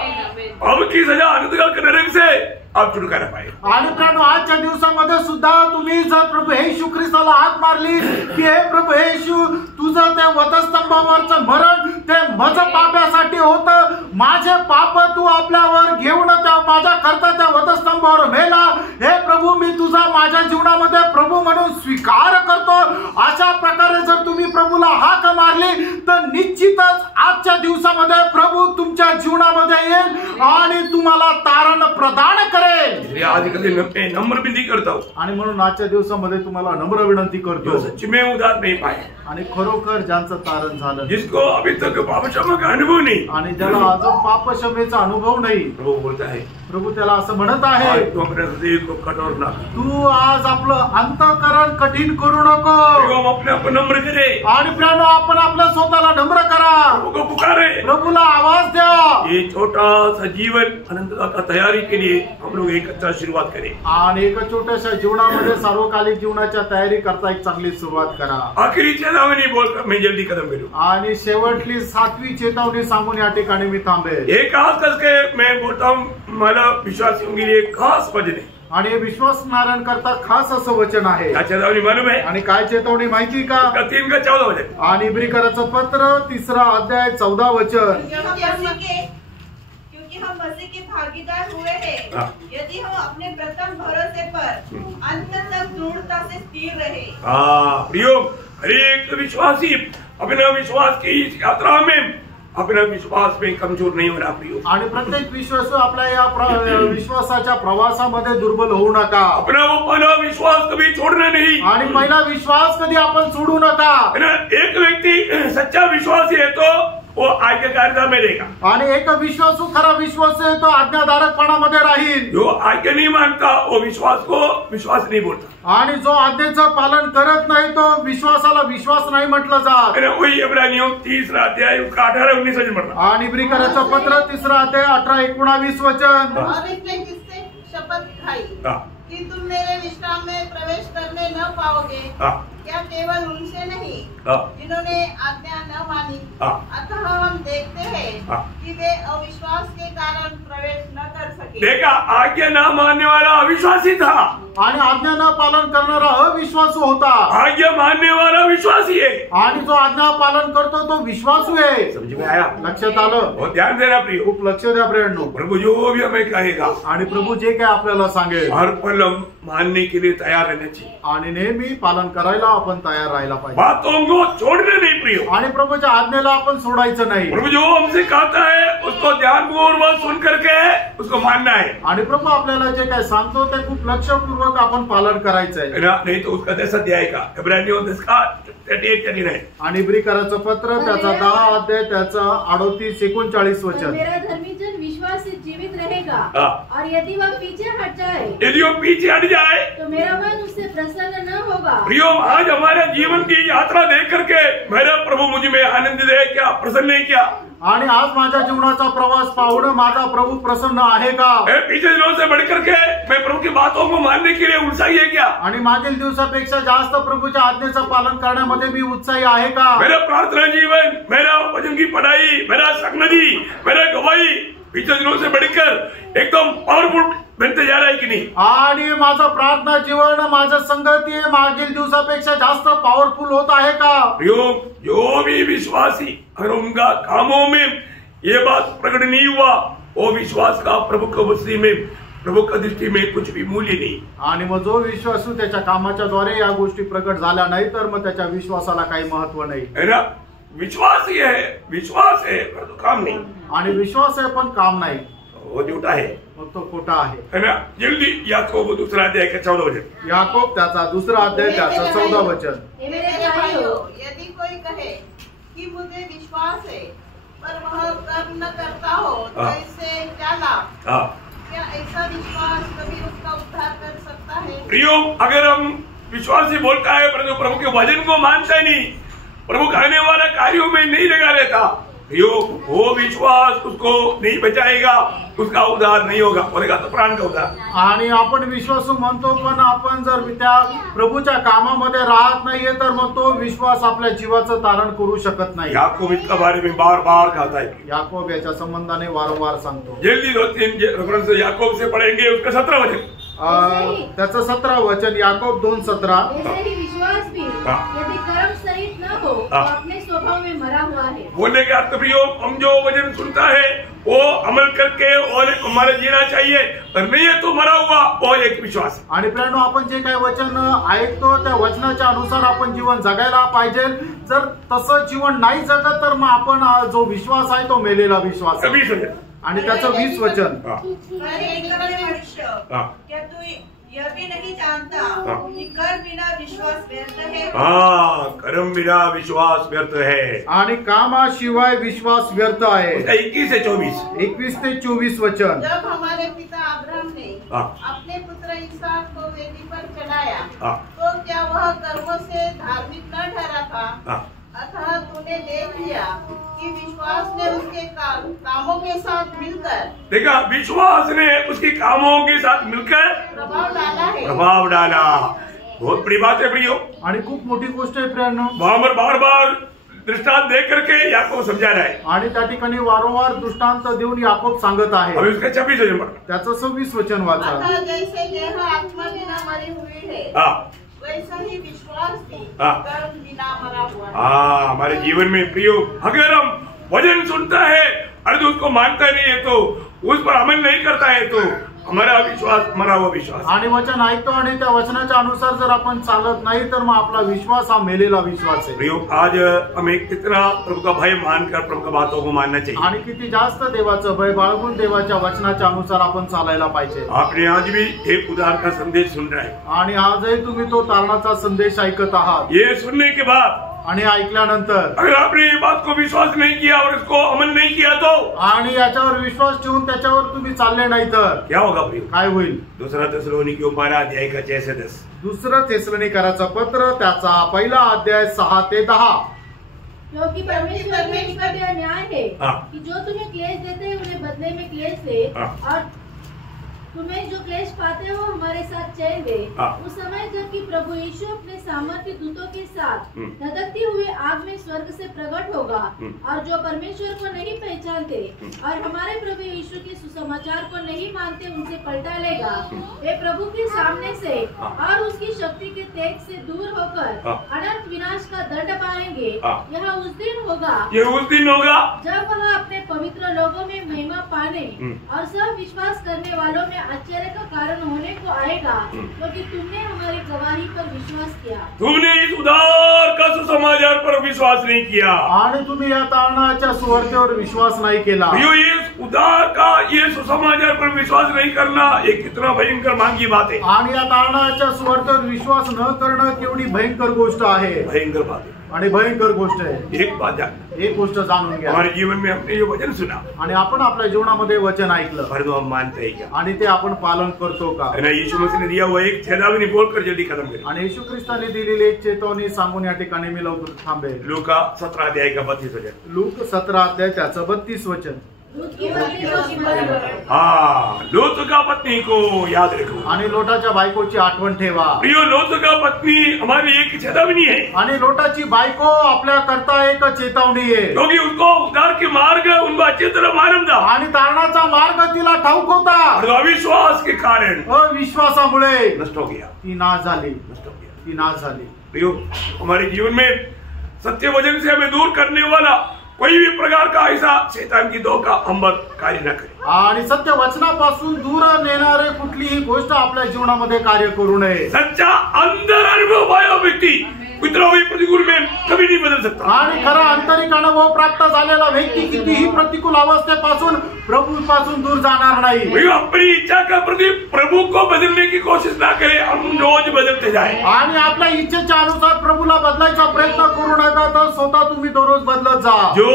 अब की सजा अनंतकाल के नरक से आप छुटकारा पाएगा। आणि प्रभू आजच्या दिवसामध्ये सुद्धा तुम्ही जर प्रभू येशू ख्रिस्ताला हाक मारली की हे प्रभू येशू तुझं ते वधस्तंभावरचं मरण ते माझं पापासाठी होतं, माझे पाप तू आपल्यावर घेऊन त्या माझ्या करता त्या वधस्तंभावर मेला। हे प्रभू मी तुझा माझ्या जीवनामध्ये प्रभू म्हणून स्वीकार करतो। अशा प्रकारे जर तुम्ही प्रभूला हाक मारली तर निश्चितच आजच्या दिवसामध्ये प्रभू तुमच्या जीवनामध्ये येईल आणि तुम्हाला तारण प्रदान करेल। आज कधी नम्र विनती करता हूँ आणि म्हणून आजच्या दिवसामध्ये तुम्हाला नम्र विनंती करतो, सच में उद्धार नहीं पाए आणि खरोखर ज्यांचं तारण झालं, जिसको अभी तक पाप क्षमा का अनुभव नहीं, आणि ज्याला अजून पाप क्षमेचा अनुभव नाही, प्रभु बोलता है, प्रभू त्याला असं म्हणत आहे, तू अपने हृदय को कठोर ना, तू आज आपलं अंतःकरण कठीण करू नको, हम अपने आप नम्र करे आणि प्रियानो आपण आपल्या स्वतःला नम्र करा, प्रभु को पुकारे, प्रभूला आवाज द्या। ये छोटा सा जीवन अनंतता का तैयारी के लिए हम लोग एक अच्छा शुरुआत करें आणि एका छोट्याशा जीवनामध्ये सार्वकालिक जीवनाच्या तैयारी करता एक चांगली सुरुवात करा. आखिरी चेतावनी बोलकर मैं जल्दी कदम करूँ. आणि शेवटली 7वी चेतावणी सांगून या ठिकाणी मी थांबेल. एक खास करके मैं बोलता हूँ मला विश्वासियों के लिए खास वचन है. आणि विश्वासणाऱ्यां करता खास असं वचन आहे. क्या चेतावनी मालूम है? आणि काय चेतावणी माहिती का? 3 का 14 वचन. आणि इब्रिकराचं पत्र 3रा अध्याय 14 वचन. क्योंकि हम मसीह के भागीदार हुए हैं, यदि हम अपने प्रथम भरोसे पर अंत तक दृढ़ता से स्थिर रहे. प्रियो, हर एक विश्वासी अपना विश्वास की इस यात्रा में अपना विश्वास में कमजोर नहीं होना प्रियो. आणि प्रत्येक विश्वासू आपल्या या विश्वासाच्या प्रवासामध्ये दुर्बल होऊ नका. अपना वो पहला विश्वास कभी छोड़ना नहीं. आणि पहिला विश्वास कधी आपण सोडू नका. एक व्यक्ति सच्चा विश्वासी है तो वो आज्ञाकारिता में रहेगा. आणि एक विश्वासू खरा विश्वास आहे तो आज्ञाधारकपणामध्ये राहील. जो आज्ञा नहीं मानता वो विश्वास को विश्वास नहीं बोलता. आणि जो आज्ञेचं पालन करत नाही तो विश्वासाला विश्वास नाही म्हटलं जात. वही इब्रानियों 3रा अध्याय उसका 18-19 वचन पढ़ना. आणि इब्रिकराचं पत्र 3रा अध्याय 18-19 वचन. और इसने किससे शपथ खाई कि तुम मेरे विश्राम में प्रवेश करने न पाओगे. क्या केवल उनसे नहीं जिन्होंने आज्ञा न मानी. अतः हम देखते हैं कि वे अविश्वास के कारण प्रवेश न कर सके. देखा, आज्ञा न मानने वाला अविश्वासी था आणि आज्ञा न पालन करणारा अविश्वासू होता. आज्ञा मानने वाला विश्वासी है. आणि जो आज्ञा पालन करतो तो विश्वासू आहे. समझ में आया? लक्षात आलं? बहुत ध्यान देना प्रिय. खूप लक्ष द्या प्रियांनो. प्रभु जो भी हमें कहेगा आणि प्रभू जे काय आपल्याला सांगेल हर पल हम मानने के लिए तैयार रहना चाहिए. आणि नेहमी पालन करायला आपण तयार राहायला पाहिजे. बातों को छोड़ने नहीं प्रिय. आणि प्रभूच्या आज्ञेला आपण सोडायचं नाही. प्रभु जो हमसे कहता है उसको ध्यानपूर्वक सुन करके उसको मानना है. आणि प्रभू आपल्याला जे काय सांगतो ते खूप लक्षपूर्वक आपण पालन करायचं आहे. नहीं तो उसका जैसा अध्याय इब्रानियों 10:38-39. आणि इब्रिकराचं पत्र त्याचा 10 अध्याय त्याचा 38-39 वचन. मेरा धर्मी जन विश्वास से जीवित रहेगा. और यदि वह पीछे हट जाए, यदि वो पीछे हट जाए तो मेरा मन उससे प्रसन्न न होगा. प्रियो, आज हमारे जीवन की यात्रा देख करके मेरा प्रभु मुझ में आनंदित है क्या, प्रसन्न है क्या? आणि आज माझ्या जीवनाचा प्रवास पाहून माझा प्रभू प्रसन्न आहे का? पिछले दिनों से बढ़ करके मैं प्रभु की बातों को मानने के लिए उत्साही है क्या? आणि मागील दिवसापेक्षा जास्त प्रभूच्या आज्ञेचं पालन करण्यामध्ये मी उत्साही आहे का? मेरा प्रार्थना जीवन, मेरा वचन की पढ़ाई, मेरा संगति, मेरा गवाही पिछले दिनों से बढ़कर एकदम पावरफुल बनते जा रहा है कि नहीं? आणि माझं प्रार्थना जीवन, माझं संगती मागील दिवसापेक्षा जास्त पॉवरफुल होत आहे का? प्रियो, जो भी विश्वासी अगर उनका कामों में ये बात प्रकट नहीं हुआ, वो विश्वास का प्रभु की दृष्टि में, प्रभु की दृष्टि में कुछ भी मूल्य नहीं. आणि मग जो विश्वासू त्याच्या कामाच्या द्वारे या गोष्टी प्रकट झाल्या नाही तर मग त्याच्या विश्वासाला काही महत्व नाही. है ना? विश्वास ही है, विश्वास है पर तो काम नहीं. आणि विश्वास आहे पण काम नाही, वो झूठा है. मग तो खोटा आहे. है ना? जल्दी याकोब 2रा अध्याय का 14 वचन. याकोब त्याचा 2रा अध्याय त्याचा 14 वचन. मेरे भाइयों, यदि कोई कहे कि मुझे विश्वास है पर वह कर्म न करता हो तो इससे क्या लाभ? क्या ऐसा विश्वास कभी उसका उद्धार कर सकता है? प्रियो, अगर हम विश्वासी बोलता है परंतु प्रभु के वचन को मानता नहीं, प्रभु कहने वाला कार्यों में नहीं लगा रहता, प्रियो वो विश्वास उसको नहीं बचाएगा, उसका उद्धार नहीं होगा, बोलेगा तो प्राण का उद्धार. आणि आपण विश्वासू म्हणतो पण आपण जर त्या प्रभूच्या कामामध्ये राहत नाहीये तर मग तो विश्वास आपल्या जीवाचं तारण करू शकत नाही. याकोब इसका बारे में बार बार कहता है. याकोब याच्या संबंधाने वारंवार सांगतो. जल्दी 2-3 रेफरेंस याकोब से पढ़ेंगे. उसका 17 वचन. त्याचं 17 वचन याकोब 2:17. विश्वास भी यदि कर्म सहित न हो तो अपने स्वभाव में मरा हुआ है. बोलने का अर्थ प्रियो, हम जो वचन सुनता है वो अमल करके और हमारे जीना चाहिए, और नहीं है तो मरा हुआ वो एक विश्वास. आणि प्रियांनो, आपण जे काही वचन ऐकतो त्या वचनाच्या अनुसार आपण जीवन जगायला पाहिजे. जर तसं जीवन नाही जगत तर मग आपण जो विश्वास आहे तो मेलेला विश्वास. आणि त्याचं 20 वचन. क्या तू यह भी नहीं जानता कि कर्म बिना विश्वास व्यर्थ है? कर्म बिना विश्वास व्यर्थ है. आणि कामाशिवाय विश्वास व्यर्थ आहे. 21 से 24. 21 ते 24 वचन. जब हमारे पिता अब्राहम ने अपने पुत्र इसहाक को वेदी पर चढ़ाया तो क्या वह कर्मों से धार्मिक न ठहरा था? अतः तूने देख लिया कि विश्वास ने उसके कामों के साथ मिलकर देखा, विश्वास ने उसके कामों के साथ मिलकर प्रभाव डाला। बहुत बड़ी बात है प्रियो, आणि खूप मोठी गोष्ट आहे प्रियांनो। वहां पर बार बार दृष्टांत दे करके याकूब समझा रहा है आणि त्या ठिकाणी वारंवार दृष्टांत देऊन याकूब सांगत आहे। अभी उसका 26 वचन पढ़ना, त्याचं 26 वचन वाचा। अतः जैसे देह आत्मा बिना मरी हुई है, वैसा ही विश्वास भी कर्म बिना मरा हुआ है। हमारे जीवन में प्रियो, अगर हम वचन सुनता है और जो उसको मानता नहीं है, तो उस पर अमल नहीं करता है, तो हमारा विश्वास मरा हुआ विश्वास। आणि वचन ऐकतो आणि त्या वचनाच्या अनुसार जर आपण चालत नाही, तर मग आपला विश्वास हा मेलेला विश्वास आहे। प्रियो, आज हमें कितना प्रभु का भय मानकर प्रभु की बातों को मानना चाहिए, आणि किती जास्त देवाचं भय बाळगून देवाच्या वचनाच्या अनुसार आपण चालायला पाहिजे। आपने आज भी एक उद्धार का संदेश सुन रहा है, आणि आजही तुम्ही तो तारणाचा संदेश ऐकत आहात। ये सुनने के बाद आणि ऐकल्यानंतर अगर आपने ये बात को विश्वास नहीं किया और इसको अमल नहीं किया, तो आणि याच्यावर विश्वास ठेवून त्याच्यावर तुम्ही चालले नाही तर क्या होगा प्रियो? काय होईल? दूसरा थिस्सलुनीकियों 12 अध्याय का 6 से 10। दुसरं थिस्सलुनीकराचं पत्र त्याचा 1 अध्याय 6 ते 10। क्योंकि परमेश्वर में इसका भी न्याय है कि जो तुम्हें क्लेश देते हैं उन्हें बदले में क्लेश दे, और तुम्हें जो क्लेश पाते हो हमारे साथ चैन दे। उस समय जबकि प्रभु यीशु अपने सामर्थ्य दूतों के साथ धधकती हुए आग में स्वर्ग से प्रकट होगा, और जो परमेश्वर को नहीं पहचानते और हमारे प्रभु यीशु के सुसमाचार को नहीं मानते उनसे पलटा लेगा। वे प्रभु के सामने से और उसकी शक्ति के तेज से दूर होकर अनंत विनाश का दंड पाएंगे। यह उस दिन होगा, ये उस दिन होगा जब वह अपने पवित्र लोगों में महिमा पाने और सब विश्वास करने वालों में आश्चर्य का कारण होने को आएगा, क्योंकि तुमने हमारी गवाही पर विश्वास किया। तुमने इस उद्धार का सुसमाचार पर विश्वास नहीं किया, आणि तुम्ही या तारणाच्या सुवार्तेवर विश्वास नाही केला। ये उद्धार का ये सुसमाचार पर विश्वास नहीं करना, ये कितना भयंकर मांगी बात है। आणि या तारणाच्या सुवार्तेवर विश्वास न करणं केवढी भयंकर गोष्ट आहे। भयंकर बात है आणि भयंकर गोष्ट आहे। एक बात जान, एक गोष्ट जाणून घ्या, हमारे जीवन में हमने ये वचन सुना आणि आपण आपल्या जीवनामध्ये वचन ऐकलं, परंतु हम मानते हैं क्या? आणि ते आपण पालन करतो का? यीशु मसीह ने दिया हुआ एक चेतावनी बोलकर जल्दी खत्म करें। आणि येशू ख्रिस्ताने दिलेली एक चेतावनी सांगून या ठिकाणी मी लवकर थांबेल। लूका 17 अध्याय का 32 वचन। लूक 17 अध्याय त्याचं 32 वचन। लोत का पत्नी को याद रखो, आणि लोटाच्या बायकोची आठवण ठेवा। प्रियो, लोत का पत्नी हमारी एक चेतावनी है, आणि लोटाची बायको आपल्या करता एक चेतावणी आहे, क्योंकि उनको उद्धार के मार्ग उनको अच्छी तरह मालूम था, आणि तारणाचा मार्ग तिला ठाऊक होता, और अविश्वास के कारण अविश्वासामुळे नष्ट हो गया, ती नाश झाली, नष्ट हो गया। ती नाश झाली। प्रियो, हमारे जीवन में सत्य वचन से हमें दूर करने वाला कोई भी प्रकार का ऐसा शैतान की धोखा हम पर कार्य न करे, आणि सत्य वचनापासून दूर नेणारे कुठलीही गोष्ट आपल्या जीवनामध्ये कार्य करू नये। सच्चा अंदर अनुभव पाया व्यक्ति कितना भी प्रतिकूल में कभी नहीं बदल सकता, आणि खरा आंतरिक अनुभव प्राप्त झालेला व्यक्ती कितीही प्रतिकूल अवस्थेपासून प्रभूपासून दूर जाणार नाही। वही अपनी इच्छा का प्रति प्रभु को बदलने की कोशिश ना करे, हम रोज बदलते जाए, आणि आपल्या इच्छेच्या अनुसार प्रभूला बदलायचा प्रयत्न करू नका, तर स्वतः तुम्ही दररोज बदलत जा। जो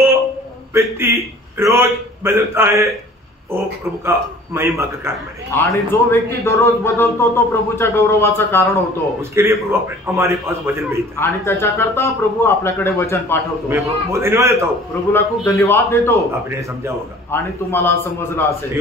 व्यक्ति रोज बदलता है वो प्रभु का महिमा का कारण बने, आणि जो व्यक्ती दररोज बदलतो तो प्रभूच्या गौरवाचं कारण होतो। उसके लिए प्रभु हमारे पास वचन भेजता है, आणि त्याच्याकरता प्रभू आपल्याकडे वचन पाठवतो। मैं प्रभु को धन्यवाद देता हूँ, प्रभूला खूप धन्यवाद देतो। आपने समझा होगा, आणि तुम्हाला समजलं असेल,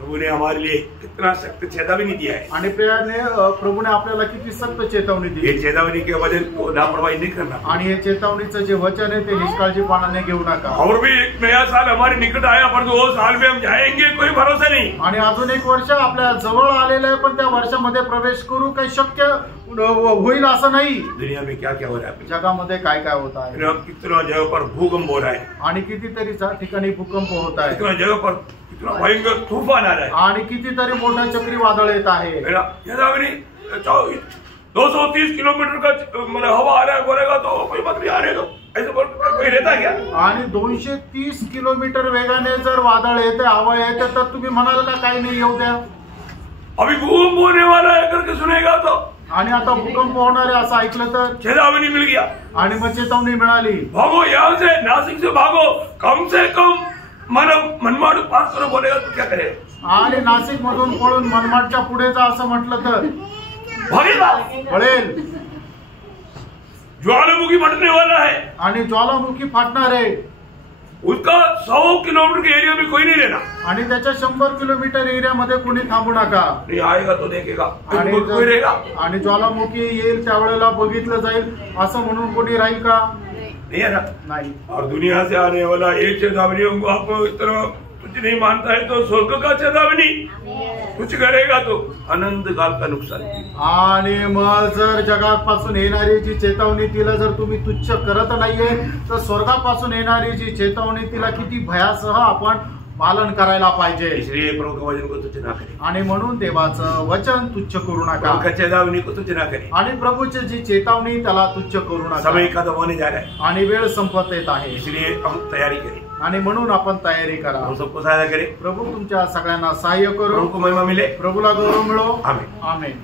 प्रभु ने हमारे लिए कितना सख्त चेतावनी दिया है, आणि प्रियाने प्रभूने आपल्याला किती सक्त चेतावनी ये दिली। चेतावनी के वचन को लापरवाही नहीं करना, आणि हे चेतावणीचं जे वचन आहे ते निष्काळजीपणाने घेऊ नका। और भी एक नया साल हमारे निकट आया, पर वो साल में हम जाएंगे कोई भरोसा नहीं, आणि अजून एक वर्ष आपल्या जवळ आलेलं आहे, पण त्या वर्षामध्ये प्रवेश करू काही शक्य होईल असं नाही। दुनिया में क्या क्या हो रहा है, जगामध्ये काय काय होत आहे, कितना जगह पर भूकंप हो रहा है, आणि कितीतरी ठिकाणी भूकंप होत आहे, कितना जगह पर कितना भयंकर तूफान आ रहा है, आणि कितीतरी मोठा चक्रीवादळ येत आहे। 230 किलोमीटर का मतलब हवा आ रहा है, बोलेगा तो कोई बात नहीं, आने दो, ऐसे कोई रहता क्या? आणि 230 किलोमीटर वेगाने जर वादळ येते, हवा येते, तर तुम्ही म्हणाल का काही नाही, येऊ द्या, अभी भूकंप होने वाला है करके सुनेगा तो, आणि आता भूकंप होणार आहे असं ऐकलं तर चेतावनी मिल गया, आणि मग चेतावणी मिळाली, भागो यहाँ से, नासिक से भागो, कम से कम मनमाड पार करो, बोलेगा तो क्या करे? आणि नाशिक मधून पळून मनमाडच्या पुढे जा असं म्हटलं तर भागेगा, पळेल। ज्वालामुखी फटने वाला है आणि ज्वालामुखी फाटणार आहे. उसका 100 किलोमीटर के एरिया में कोई नहीं रहना. आणि त्याच्या 100 किलोमीटर एरियामध्ये कोणी थांबू नका. नहीं आएगा तो देखेगा आणि कोई रहेगा. आणि ज्वालामुखी येईल त्यावेळेला बघितलं जाईल असं म्हणून कोणी राहील का? नहीं है ना. नाही. और दुनिया से आने वाला एक चेतावनी को आप इस तरह कुछ नहीं मानता है तो स्वर्ग का चेतावनी कुछ करेगा तो अनंत काल का नुकसान. आणि मग जर जगापासून येणारी जी चेतावणी तिला जर तुम्ही तुच्छ करत नाहीये तर स्वर्गापासून येणारी जी चेतावणी तिला किती भयासह आपण पालन करायला पाहिजे. इसलिए प्रभु के वचन को तुच्छ ना करें. आणि म्हणून देवाचं वचन तुच्छ करू नका. प्रभु का चेतावनी को तुच्छ ना करें. आणि प्रभूची जी चेतावणी त्याला तुच्छ करू नका. समय खत्म होने जा रहा है आणि वेळ संपत येत आहे. इसलिए हम तैयारी करें. आणि म्हणून आपण तयारी करा. हम सबको सहायता करें. प्रभू तुमच्या सगळ्यांना सहाय्य करो. प्रभु को महिमा मिले. प्रभूला गौरव मिळो. आमेन. आमेन.